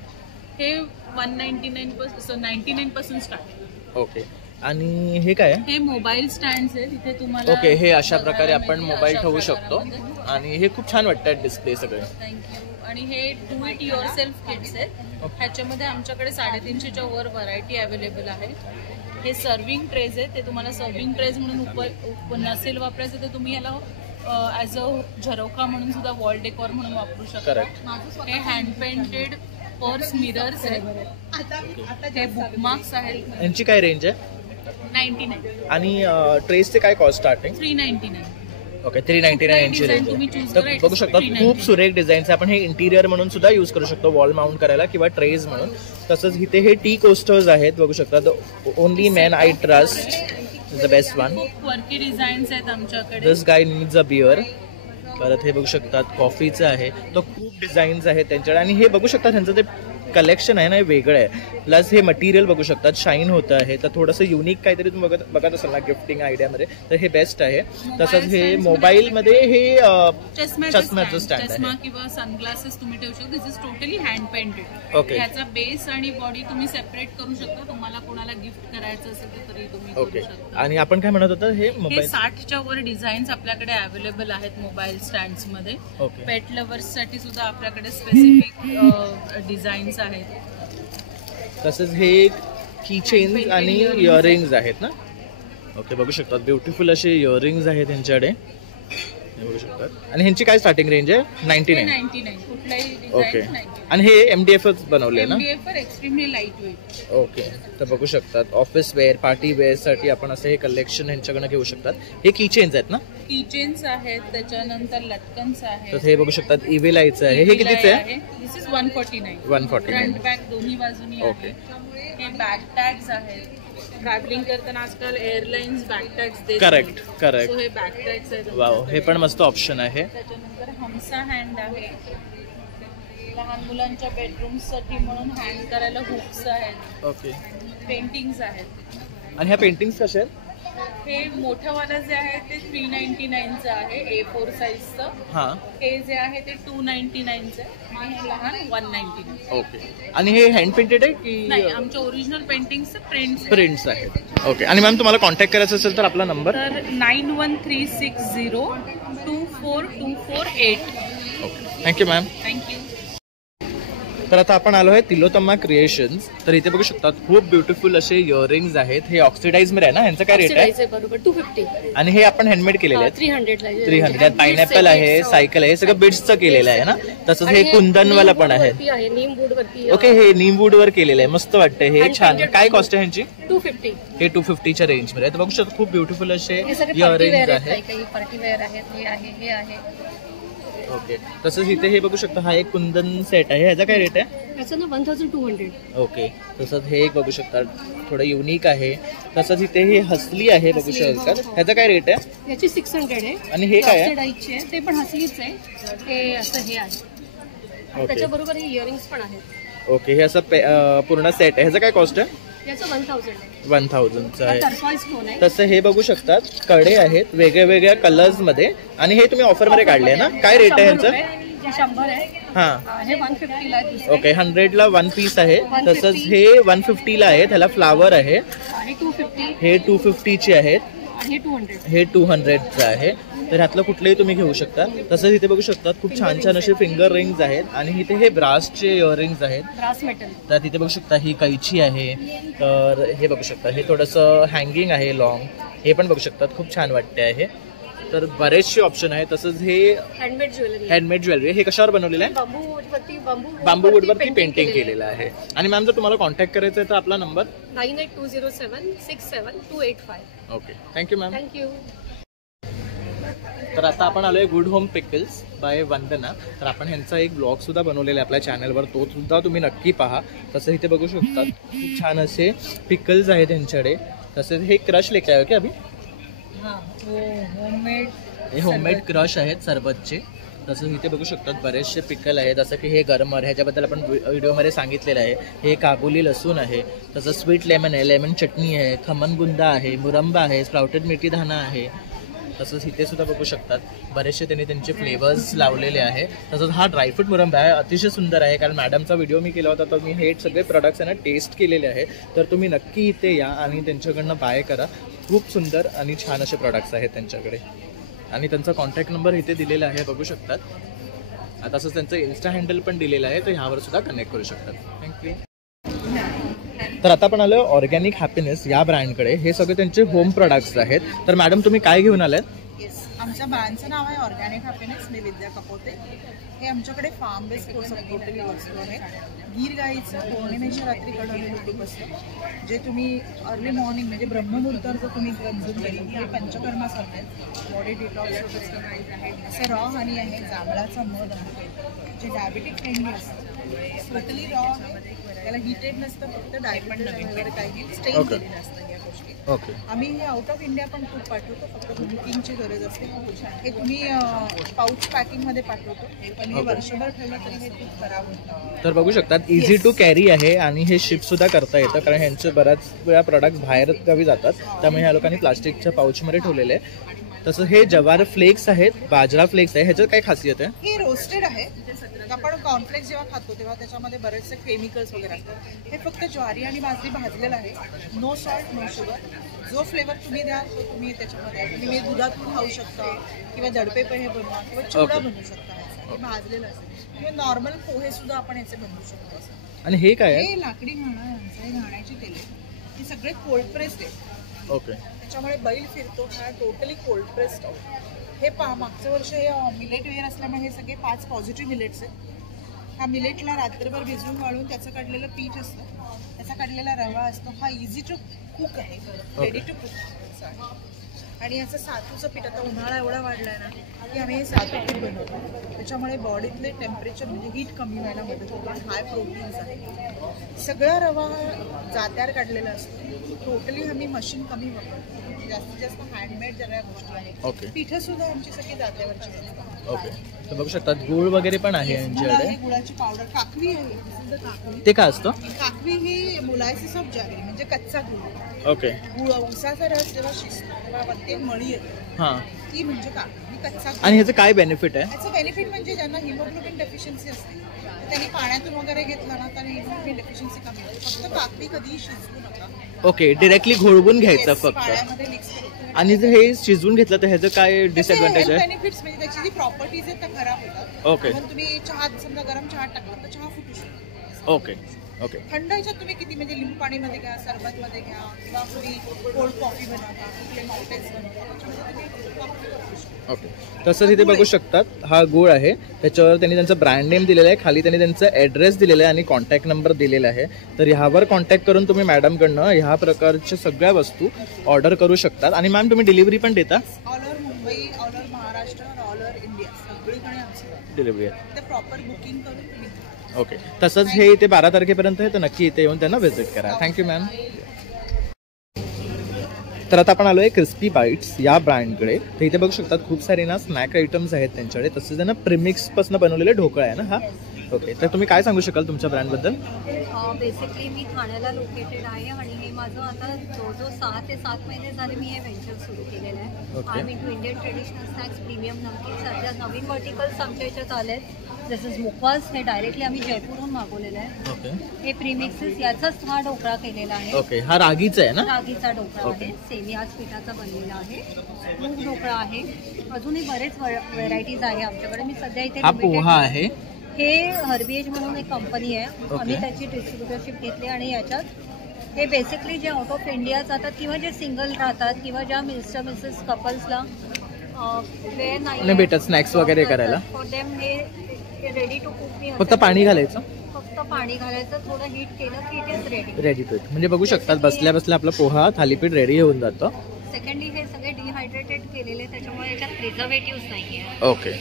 हे 99 पासून स्टार्ट. ओके. आणि हे काय आहे? हे मोबाईल स्टँड्स आहेत. इथे तुम्हाला ओके. हे अशा प्रकारे आपण मोबाईल ठेवू शकतो. आणि हे खूप छान वाटतात डिस्प्ले सगळे. थँक्यू. आणि हे do it yourself kits आहेत. ह्याच्यामध्ये आमच्याकडे 350च्या वर व्हरायटी अवेलेबल आहे. हे सर्विंग ट्रेज आहे. ते तुम्हाला सर्विंग ट्रेज म्हणून नसेल वापरायचं तर तुम्ही याला ॲज अ झरोखा म्हणून सुद्धा वॉल डेकोर म्हणून वापरू शकता. हे हँड पेंटेड पर्स मिरर्स आहेत. हे बुकमार्क्स आहेत. यांची काय रेंज आहे? 99. आणि ट्रेसचे काय कॉस्ट स्टार्टिंग? 399. ओके. 399 यांची रेंज आहे. तर बघू शकता खूप सुरेख डिझाईन्स. आपण हे इंटिरियर म्हणून सुद्धा यूज करू शकतो, वॉल माउंट करायला किंवा ट्रेज म्हणून. तसंच इथे हे टी कोस्टर्स आहेत बघू शकता. Only man I trust the best one. वर्की डिझाईन्स आहेत आमच्याकडे. This guy needs a beer. परत हे बघू शकतात कॉफीचं आहे. तर खूप डिझाईन्स आहेत त्यांच्याकडे. आणि हे बघू शकतात त्यांचं ते कलेक्शन आहे ना हे वेगळं आहे. प्लस हे मटेरियल बघू शकतात शाईन होतं आहे. तर थोडंसं युनिक काहीतरी तुम्ही बघत असाल ना गिफ्टिंग आयडियामध्ये तर हे बेस्ट आहे. तसंच हे मोबाईलमध्ये हे चष्म्याचं स्टँड आहे. चष्मा किंवा सनग्लासेस तुम्ही ठेवू शकता. This is totally hand painted. Okay. ह्याचा बेस आणि बॉडी तुम्ही सेपरेट करू शकता. तुम्हाला कोणाला गिफ्ट करायचं असेल तर तरी तुम्ही ओके. आणि आपण काय म्हणत होतो हे मोबाईल 60च्या वर डिझाईन्स आपल्याकडे अवेलेबल आहेत मोबाईल स्टँड्स मध्ये. पेट लव्हर्स साठी सुद्धा आपल्याकडे स्पेसिफिक डिझाईन्स आहेत. तसंच हे की चेन्स आणि इयरिंग्स आहेत ना? ओके. बघू शकतात ब्युटिफुल असे इयरिंग्स आहेत त्यांच्याकडे बघू शकतात. आणि ह्यांची काय स्टार्टिंग रेंज आहे? 99. ओके. आणि हे MDF बनवले ना? MDF extremely light weight. Okay. तर बघू शकतात ऑफिस वेअर पार्टी वेअर साठी आपण असं हे कलेक्शन ह्यांच्याकडनं घेऊ शकतात. हे की चेन्स आहेत ना? की चेन्स आहेत. त्याच्यानंतर लटकन्स आहेत. तर हे बघू शकतात इव्हिल आयचं आहे. हे कितीचं आहे? दिस इज 149. 149. फ्रंट बॅक दोन्ही बाजूनी आहे. हे बॅक टॅग्स आहेत. ट्रॅव्हलिंग करताना आजकाल एअरलाइन्स बॅकटॅग्स देतात. करेक्ट. सो हे बॅकटॅग्स आहेत. वाव, हे पण मस्त ऑप्शन आहे. त्याच्यानंतर हमसा हँड आहे. लहान मुलांच्या बेडरूमसाठी म्हणून हँड करायला हुक्स आहेत. ओके. पेंटिंग्स आहेत. आणि ह्या पेंटिंग्स कशा आहेत? हे मोठं वाला जे आहे ते 399चं आहे, A4 साईजचं. हां. हे जे आहे ते 299चं आहे आणि हे लहान 199. ओके. आणि हे हँड पेंटेड आहे की नाही, आमच्या ओरिजिनल पेंटिंगचे प्रिंट्स आहेत. ओके. आणि मॅम तुम्हाला कॉन्टॅक्ट करायचं असेल तर आपला नंबर? तर 9136024248. ओके. Thank you ma'am. थँक्यू. तर आता आपण आलो आहे तिलोत्तमा क्रिएशन्स. तर इथे बघू शकतात खूप ब्युटिफुल असे इयरिंग्स आहेत. हे ऑक्सिडाइज मध्ये आहे ना, ह्यांचं काय रेट आहे? बरोबर 250. आणि हे आपण हँडमेड केलेले आहेत. 300. यात पायनॅपल आहे, सायकल आहे, सगळं बीड्सचं केलेलं आहे ना. तसंच हे कुंदनवाला पण आहे. नीम वूड वरती. ओके. हे नीम वूड वर केलेलं आहे, मस्त वाटतं हे. छान. काय कॉस्ट आहे ह्यांची? 250. हे 250च्या रेंज मध्ये. तर बघू शकतो खूप ब्युटिफुल असे इयरिंग्स आहेत. काही पार्टी वेअर आहेत. हे आहे. ओके. तसंच इथे हे बघू शकता, हा एक कुंदन सेट आहे. ह्याचा काय रेट आहे? त्याचं ना 1200. ओके. तसंच हे एक बघू शकता, थोडं युनिक आहे. तसंच इथे हे हसली आहे, बघू शकता. ह्याचा काय रेट आहे? याची 600 आहे. आणि हे काय आहे? ते पण हसलीच आहे. हे असं हे आहे. त्याच्याबरोबर हे इयरिंग्स पण आहेत. ओके. हे असं पूर्ण सेट आहे. ह्याचा काय कॉस्ट आहे? याचं 1000 आहे. 1000चं आहे. टर्कॉइज स्टोन आहे. तसं हे बघू शकतात, कडे आहेत वेगळ्या वेगळ्या कलर्स मध्ये. आणि हे तुम्ही ऑफर मध्ये काढले ना, काय रेट आहे ह्यांचं? 100 आहे. हां. हे 150 ला आहे. ओके. 100ला 1 पीस आहे. तसंच हे 150 ला आहे. त्याला फ्लावर आहे. हे 250. हे 250 चे आहेत. आणि हे 200. हे 200चं आहे. तर ह्यातलं कुठलंही तुम्ही घेऊ शकता. तसंच इथे बघू शकता खूप छान छान असे फिंगर रिंग्स आहेत. आणि इथे हे ब्रासचे इयरिंग्स आहेत. Brass metal. तर तिथे बघू शकता ही कैची आहे. तर हे बघू शकता, हे थोडंसं हँगिंग आहे लॉंग. हे पण बघू शकतात, खूप छान वाटते आहे. तर बरेचसे ऑप्शन आहे. तसंच हे हँडमेड ज्वेलरी. हे कशावर बनवलेलं आहे? बांबू वूडवरती पेंटिंग केलेलं आहे. आणि मॅम जर तुम्हाला कॉन्टॅक्ट करायचं आहे तर आपला number 9820767285. Okay. Thank you ma'am. Thank you. तर आता आपण आलोय गुड होम पिकल्स बाय वंदना. तर आपण ह्यांचा एक ब्लॉग सुद्धा बनवलेला आहे आपल्या चॅनलवर, तो सुद्धा तुम्ही नक्की पहा. तसं इथे बघू शकता खूप छान असे पिकल्स आहेत त्यांच्याकडे. तसेच हे क्रश लेके आहे की अभि? होममेड क्रश आहेत सरबतचे. तसंच इथे बघू शकतात बरेचसे पिकल आहे. जसं की हे गरमर, ह्याच्याबद्दल आपण व्हिडिओमध्ये सांगितलेलं आहे. हे काबुली लसूण आहे. तसं स्वीट लेमन आहे, लेमन चटणी आहे, खमनगुंदा आहे, मुरंबा आहे, स्प्राउटेड मेथी दाणा आहे. तसंच इथे सुद्धा बघू शकतात बरेचसे त्यांनी त्यांचे फ्लेवर्स लावलेले आहे. तसंच हा ड्रायफ्रूट मुरंबा आहे, अतिशय सुंदर आहे. कारण मॅडमचा व्हिडिओ मी केला होता, तर मी हे सगळे प्रोडक्ट्स आहे ना टेस्ट केलेले आहे. तर तुम्ही नक्की इथे या आणि त्यांच्याकडनं बाय करा. खूप सुंदर आणि छान असे प्रोडक्ट्स आहेत त्यांच्याकडे. आणि त्यांचा कॉन्टॅक्ट नंबर इथे दिलेला आहे, बघू शकतात. तसंच त्यांचं इन्स्टा हँडल पण दिलेलं आहे, तर ह्यावर सुद्धा कनेक्ट करू शकतात. थँक्यू. तर आता आपण आलो ऑर्गॅनिक हॅपीनेस या ब्रँडकडे. हे सगळे त्यांचे होम प्रोडक्ट्स आहेत. तर मॅडम तुम्ही काय घेऊन आलात? आमच्या ब्रँडचं नाव आहे ऑर्गॅनिक हॅपीनेस. मी विद्या कपोते. हे आमच्याकडे फार्म बेस्ड टोटली वस्तू आहेत. गीर गाईचं पौर्णिमेच्या रात्री कडवलेलं तूप असतं, जे तुम्ही अर्ली मॉर्निंग म्हणजे ब्रह्ममुहूर्तावर जर तुम्ही कन्झ्युम केलं, हे पंचकर्मासारखं आहे. बॉडी डिटॉक्स आहे. असं रॉ हनी आहे, जांभळाचा मध आहे, जे डायबेटिक फ्रेंडली असतं. टोटली रॉ आहे, त्याला हिटेड नसतं, फक्त डायमंड वगैरे काही स्टेन केलेलं असतं या गोष्टी. ओके. आम्ही हे आउट ऑफ इंडिया पण खूप पाठवतो, फक्त बुकिंगची गरज असते. हे तुम्ही पाऊच पॅकिंगमध्ये पाठवतो, पण हे वर्षभर ठेवलं तरी हे खूप खराब होतं. तर बघू शकतात इझी टू कॅरी आहे आणि हे शिप सुद्धा करता येतं, कारण ह्यांचे बऱ्याच वेळा प्रोडक्ट बाहेर गावी जातात, त्यामुळे ह्या लोकांनी प्लास्टिकच्या पाऊचमध्ये ठेवलेले आहे. तसं हे जवार फ्लेक्स आहेत, बाजरा फ्लेक्स आहे. ह्याच्यात काय खासियत आहे? हे रोस्टेड आहे. आपण कॉर्नफ्लेक्स जेव्हा खातो तेव्हा त्याच्यामध्ये बरेचसे केमिकल्स वगैरे असतात. हे फक्त ज्वारी आणि बाजरी भाजलेलं आहे. No salt, no sugar. जो फ्लेवर तुम्ही द्या तो तुम्ही त्याच्यामध्ये तुम्ही दुधातून खाऊ शकता, किंवा दडपे पोहे बनवा, किंवा चिवडा बनवू शकता. हे भाजलेलं असेल, किंवा नॉर्मल पोहे सुद्धा आपण याचे बनवू शकतो. असं. आणि हे काय आहे? हे लाकडी घाणा आहे आमचं. हे घाण्याची तेल आहे. हे सगळे कोल्ड प्रेस्ड आहे. ओके. त्याच्यामुळे बैल फिरतो. हा टोटली कोल्ड प्रेस्ड आहे. हे मागचं वर्ष हे मिलेट वेअर असल्यामुळे हे सगळे 5 पॉझिटिव्ह मिलेट्स आहेत. हा मिलेटला रात्रभर भिजवून वाळून त्याचं काढलेलं पीठ असतं, त्याचा काढलेला रवा असतो. हा इझी टू कुक आहे, रेडी टू कुक. आणि याचं सातूचं पीठ, आता उन्हाळा एवढा वाढलाय ना की आम्ही हे सातू पीठ बनवतो. त्याच्यामुळे बॉडीतले टेम्परेचर म्हणजे हीट कमी व्हायला मदत होते. हाय प्रोटीन्स आहे. सगळा रवा जात्यावर काढलेला असतो. टोटली आम्ही मशीन कमी वापरतो. जास्तीत जास्त हँडमेड सगळ्या गोष्टी आहेत. ओके. पिठं सुद्धा आमची सगळी जात्यावरची असतात. ओके. तर बघू शकतात गुळ वगैरे पण आहे यांच्याकडे. गुळाची पावडर, काकवी आहे. काकवी ते काय असतं? काकवी ही मोलायसिस ऑफ जॅगरी म्हणजे कच्चा गुळ. ओके. गुळ उसाचा रस जेव्हा शिजतो तेव्हा ते मळी येते. हां. ती म्हणजे काकवी कच्चा. आणि ह्याचं काय बेनिफिट आहे? ह्याचं बेनिफिट म्हणजे ज्यांना हिमोग्लोबिन डेफिशियन्सी असते त्यांनी पाण्यातून वगैरे घेतला ना तर हिमोग्लोबिन डेफिशियन्सी कमी होते. फक्त काकवी कधीही शिजवू नका. ओके. डिरेक्टली घोळवून घ्यायचं फक्त. पाण्यामध्ये मिक्स करून. आणि जर हे शिजवून घेतलं तर ह्याचं काय डिसएडव्हान्टेज आहे? बेनिफिट्स म्हणजे त्याची जी प्रॉपर्टीज आहेत त्या खराब होतात. ओके. पण तुम्ही चहात समजा गरम चहात टाकला तर चहा फुटू शकतो. ओके. ओके. थंड ह्याच्यात तुम्ही किती म्हणजे लिंबू पाणीमध्ये घ्या, सरबतमध्ये घ्या किंवा तुम्ही कोल्ड कॉफी बनवता, कुठले माउंटेन्स बनवता त्याच्यामध्ये तुम्ही कॉफी करू शकता. ओके. तसंच इथे बघू शकतात हा गुळ आहे. त्याच्यावर त्यांनी त्यांचं ब्रँड नेम दिलेलं आहे. खाली त्यांनी त्यांचा ॲड्रेस दिलेला आहे आणि कॉन्टॅक्ट नंबर दिलेला आहे. तर ह्यावर कॉन्टॅक्ट करून तुम्ही मॅडमकडनं ह्या प्रकारच्या सगळ्या वस्तू ऑर्डर करू शकतात. आणि मॅम तुम्ही डिलिव्हरी पण देता? All over Mumbai, all over Maharashtra, all over India सगळीकडे आमची डिलिव्हरी आहे. ते प्रॉपर बुकिंग करून तुम्ही. ओके. तसंच हे इथे 12 तारखेपर्यंत आहे तर नक्की इथे येऊन त्यांना व्हिजिट करा. Thank you ma'am. तर आता आपण आलो आहे क्रिस्पी बाईट्स या ब्रँडकडे. तर इथे बघू शकतात खूप सारे ना स्नॅक आयटम्स आहेत त्यांच्याकडे. तसंच त्यांना प्रीमिक्सपासून बनवलेले ढोकळा आहे ना हा. ओके. तर तुम्ही काय सांगू शकाल तुमच्या ब्रँडबद्दल? बेसिकली मी ठाण्याला लोकेटेड आहे आणि हे माझं आता जवळजवळ 6 ते 7 महिने झाले मी हे व्हेंचर सुरू केलेलं आहे. आम्ही इंडियन ट्रेडिशनल स्नॅक्स, प्रीमियम नमकीन, सध्या नवीन व्हर्टिकल्स आमच्या याच्यात आले आहेत. जसंच मुखवास हे डायरेक्टली आम्ही जयपूरहून मागवलेलं आहे. ओके. हे प्रीमिक्सेस याचाच हा ढोकळा केलेला आहे. ओके. हा रागीचा आहे ना? रागीचा ढोकळा आहे. सेमी याच पिठाचा बनलेला आहे. मूग ढोकळा आहे. अजूनही बरेच व्हरायटीज आहे आमच्याकडे. मी सध्या इथे हा पोहा आहे. हे हर्बिएज म्हणून एक कंपनी आहे. आम्ही त्याची डिस्ट्रीब्युटरशिप घेतली आणि याच्यात हे बेसिकली जे आउट ऑफ इंडिया जातात किंवा जे सिंगल राहतात किंवा ज्या मिस्टर मिसेस कपल्सला वेळ नाही भेटत स्नॅक्स वगैरे करायला, फॉर देम हे रेडी टू कुक. फक्त पाणी घालायचं. फक्त पाणी घालायचं, थोडं हीट केलं की it is ready. Ready to eat. म्हणजे बघू शकतात बसल्या बसल्या आपला पोहा थालीपीठ रेडी होऊन जातं. सेकंडली हे सगळे डिहायड्रेटेड केलेले त्याच्यामुळे याच्यात प्रिझर्वेटिव्ह नाहीये. ओके.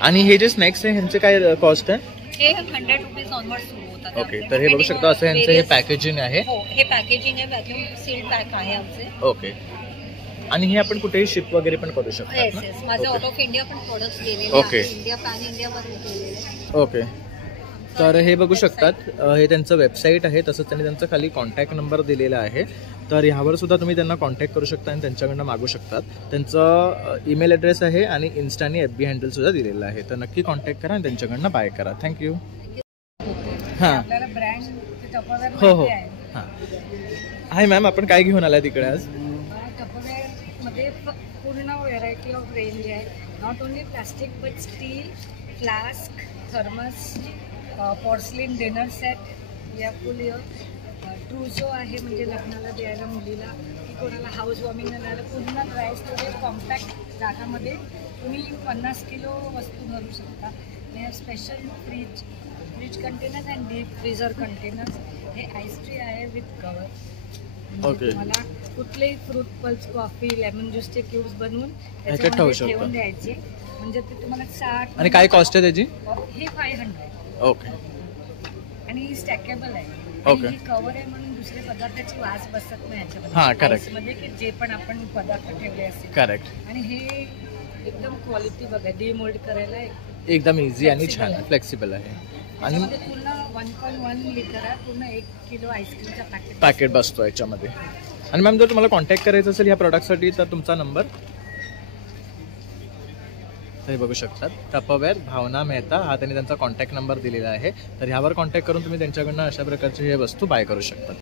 आणि हे जे स्नॅक्स आहे ह्यांचे काय कॉस्ट आहे? हे 100 रुपीज ऑनवर्ड सुरू होतात. ओके. तर हे बघू शकता असं ह्यांचं हे पॅकेजिंग आहे. हो, हे पॅकेजिंग आहे. व्हॅक्यूम सील्ड पॅक आहे आमचे. ओके. आणि हे आपण कुठेही शिप वगैरे पण करू शकतो. Yes yes. माझे आउट ऑफ इंडिया पण प्रोडक्ट्स गेलेले आहेत. इंडिया पॅन इंडियामध्ये गेलेले. ओके. तर हे बघू शकतात हे त्यांचं वेबसाईट आहे. तसंच त्यांनी त्यांचा खाली कॉन्टॅक्ट नंबर दिलेला आहे. तर ह्यावर सुद्धा तुम्ही त्यांना कॉन्टॅक्ट करू शकता आणि त्यांच्याकडनं मागू शकतात. त्यांचं ईमेल ॲड्रेस आहे आणि इन्स्टा आणि FB हँडल सुद्धा दिलेलं आहे. तर नक्की कॉन्टॅक्ट करा आणि त्यांच्याकडनं बाय करा. थँक्यू. हां. आपल्याला ब्रँड हो हो. हां. हाय मॅम, आपण काय घेऊन आलाय तिकडे आज? मध्ये पूर्ण व्हेरायटी ऑफ रेंज आहे. Not only plastic but steel, flask, thermos, porcelain dinner set, या फुल इयर ट्रूझो आहे म्हणजे लग्नाला द्यायला मुलीला की कोणाला हाऊस वॉर्मिंग आणायला. पूर्ण ड्राय स्टोरेज कॉम्पॅक्ट जागामध्ये तुम्ही 50 किलो वस्तू भरू शकता. Special fridge containers and deep freezer containers. हे आईस ट्री आहे विथ कवर. ओके. मला कुठलेही फ्रूट पल्स, कॉफी, लेमन ज्यूसचे क्यूब्स बनवून ह्याच्यात ठेवू शकतो. ठेवून द्यायचे म्हणजे ते तुम्हाला 60. आणि काय कॉस्ट आहे त्याची? हे 500. ओके. आणि स्टॅकेबल आहे. ओके. ही कव्हर आहे म्हणून दुसरे पदार्थाची वास बसत नाही याच्यामध्ये. हां, करेक्ट. मध्ये की जे पण आपण पदार्थ ठेवले असतील. करेक्ट. आणि हे एकदम क्वालिटी बघा, डिमोल्ड करायला एकदम इझी आणि छान फ्लेक्सिबल आहे. आणि पूर्ण 1.1 लिटर आहे. पूर्ण 1 किलो आईस्क्रीमचा पॅकेट बसतो याच्यामध्ये. आणि मॅम जर तुम्हाला कॉन्टॅक्ट करायचं असेल ह्या प्रॉडक्टसाठी तर तुमचा नंबर हे बघू शकतात. टपरवेअर भावना मेहता हा त्यांनी त्यांचा कॉन्टॅक्ट नंबर दिलेला आहे. तर ह्यावर कॉन्टॅक्ट करून तुम्ही त्यांच्याकडनं अशा प्रकारचे हे वस्तू बाय करू शकता.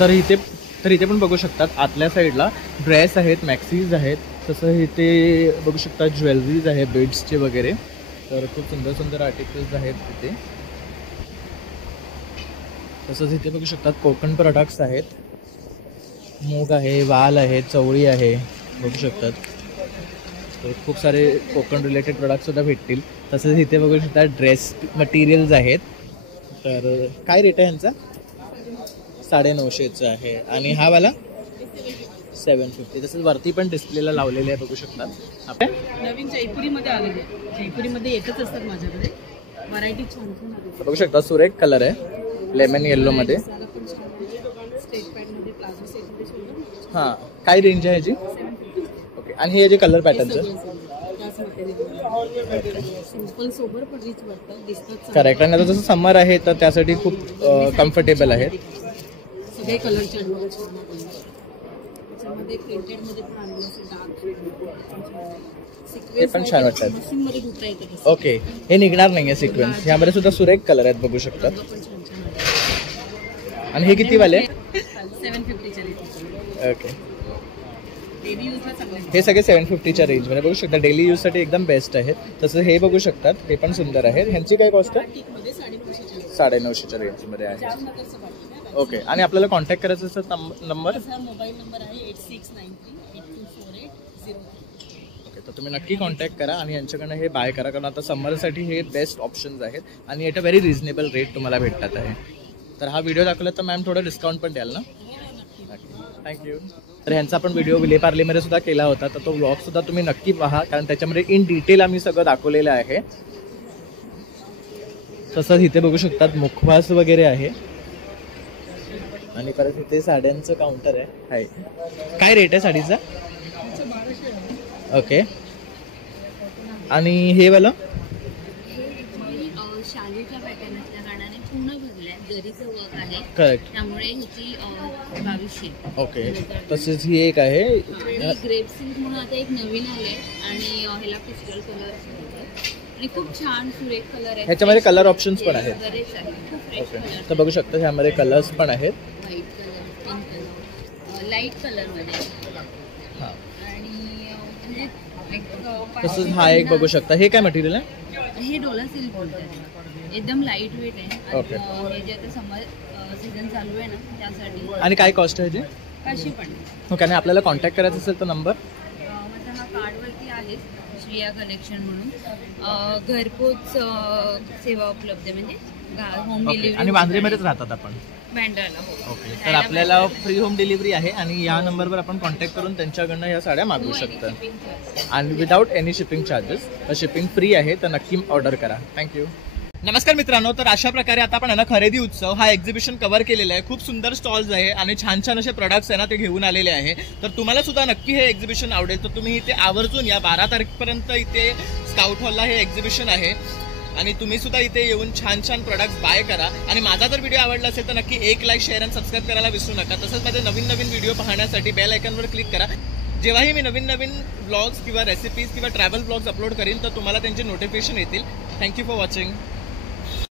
तर इथे पण बघू शकतात आतल्या साईडला ड्रेस आहेत, मॅक्सीज आहेत. तसं इथे बघू शकता ज्वेलरीज आहे, बीड्सचे वगैरे. तर खूप सुंदर सुंदर आर्टिकल्स आहेत तिथे. तसंच इथे बघू शकतात कोकण प्रोडक्ट्स आहेत. मूग आहे, वाल आहे, चवळी आहे, बघू शकतात. तर खूप सारे कोकण रिलेटेड प्रोडक्टसुद्धा भेटतील. तसंच इथे बघू शकता ड्रेस मटेरियल्स आहेत. तर काय रेट आहे ह्यांचा? 950चा आहे. आणि हा वाला 750. तसंच वरती पण डिस्प्लेला लावलेले आहे, बघू शकता आपण. नवीन जयपुरीमध्ये आलेले आहे. जयपुरीमध्ये येतच असतात माझ्याकडे. व्हरायटी छान छान आहे. बघू शकता सुरेख कलर आहे, लेमन येल्लो मध्ये. स्टेट पॅन्टमध्ये प्लाझो सेटमध्ये सुद्धा. हां, काय रेंज आहे ह्याची? ओके. आणि हे जे कलर पॅटर्नचं सिंपल सोबर पण रिच वाटतं, दिसतात. करेक्ट. आणि आता जसं समर आहे तर त्यासाठी खूप कम्फर्टेबल आहेत. सगळे कलरचे छान त्याच्यामध्ये प्रिंटेडमध्ये पण आणलं असेल डार्क. हे पण छान वाटतात. मशीनमध्ये धुता येतं. ओके, हे निघणार नाहीये सिक्वेन्स. ह्यामध्ये सुद्धा सुरेख कलर आहेत, बघू शकता. आणि हे किती वाले? 750च्या रेंज. ओके. डेली यूजला चांगले. हे सगळे 750च्या रेंजमध्ये बघू शकता. डेली यूजसाठी एकदम बेस्ट आहेत. तसं हे बघू शकतात, हे पण सुंदर आहेत. ह्यांची काय कॉस्ट आहे? 950च्या रेंजमध्ये आहे. ओके. आणि आपल्याला कॉन्टॅक्ट करायचं असेल नंबर? मोबाईल नंबर आहे 8693824803. ओके, तर तुम्ही नक्की कॉन्टॅक्ट करा आणि यांच्याकडनं हे बाय करा, कारण आता समरसाठी हे बेस्ट ऑप्शन्स आहेत आणि at a very reasonable rate तुम्हाला भेटतात आहे. तर हा व्हिडिओ दाखवला तर मॅम थोडं डिस्काउंट पण द्याल ना? थँक्यू. तर ह्यांचा आपण व्हिडिओ विलेपार्लेमध्ये सुद्धा केला होता, तर तो व्लॉग सुद्धा तुम्ही नक्की पहा, कारण त्याच्यामध्ये इन डिटेल आम्ही सगळं दाखवलेलं आहे. तसंच इथे बघू शकतात मुखवास वगैरे आहे आणि परत इथे साड्यांचं काउंटर आहे. काय रेट आहे साडीचा? ओके. आणि हे वाला शालीच्या पॅटर्न असल्या कारणाने पूर्ण भरल्या, जरीचं वर्क आहे. करेक्ट. त्यामुळे ह्याची 2200. ओके. तसेच ही एक आहे ग्रेप सिल्क म्हणून आता एक नवीन आले आणि ह्याला पिस्टल कलर आणि खूप छान सुरेख कलर आहे. ह्याच्यामध्ये कलर ऑप्शन्स पण आहेत. ओके. तर बघू शकता ह्यामध्ये कलर्स पण आहेत. White colour, pink colour, light colour मध्ये. हां. आणि म्हणजे तसंच हा एक बघू शकता. हे काय मटेरियल आहे? हे डोला सिल्क बोलतात, एकदम लाईट वेट आहे. ओके. हे जे आता समर सीझन चालू आहे ना त्यासाठी. आणि काय कॉस्ट आहे ह्याची? काशी पण. ओके. आणि आपल्याला कॉन्टॅक्ट करायचं असेल तर नंबर? माझा हा कार्डवरती आहे, श्रिया कलेक्शन म्हणून. घरपोच सेवा उपलब्ध आहे, म्हणजे होम डिलिव्हरी. आणि वांद्रेमध्येच राहतात आपण? बँड्राला. ओके. तर आपल्याला फ्री होम डिलिव्हरी आहे आणि या नंबरवर आपण कॉन्टॅक्ट करून त्यांच्याकडनं या साड्या मागवू शकता आणि without any shipping charges. Shipping free आहे, तर नक्की ऑर्डर करा. थँक्यू. नमस्कार मित्रांनो, तर अशा प्रकारे आता आपण खरेदी उत्सव हा एक्झिबिशन कव्हर केलेला आहे. खूप सुंदर स्टॉल्स आहे आणि छान छान असे प्रोडक्ट्स आहे ना ते घेऊन आलेले आहे. तर तुम्हाला सुद्धा नक्की हे एक्झिबिशन आवडेल, तर तुम्ही इथे आवर्जून या. 12 तारखेपर्यंत इथे स्काउट हॉलला हे एक्झिबिशन आहे आणि तुम्ही सुद्धा इथे येऊन छान छान प्रोडक्ट्स बाय करा. आणि माझा जर व्हिडिओ आवडला असेल तर नक्की एक लाईक, शेअर आणि सबस्क्राईब करायला विसरू नका. तसंच माझे नवीन नवीन व्हिडिओ पाहण्यासाठी बेल आयकॉनवर क्लिक करा. जेव्हाही मी नवीन नवीन ब्लॉग्स किंवा रेसिपीज किंवा ट्रॅव्हल ब्लॉग्स अपलोड करीन तर तुम्हाला त्यांचे नोटिफिकेशन येतील. Thank you for watching.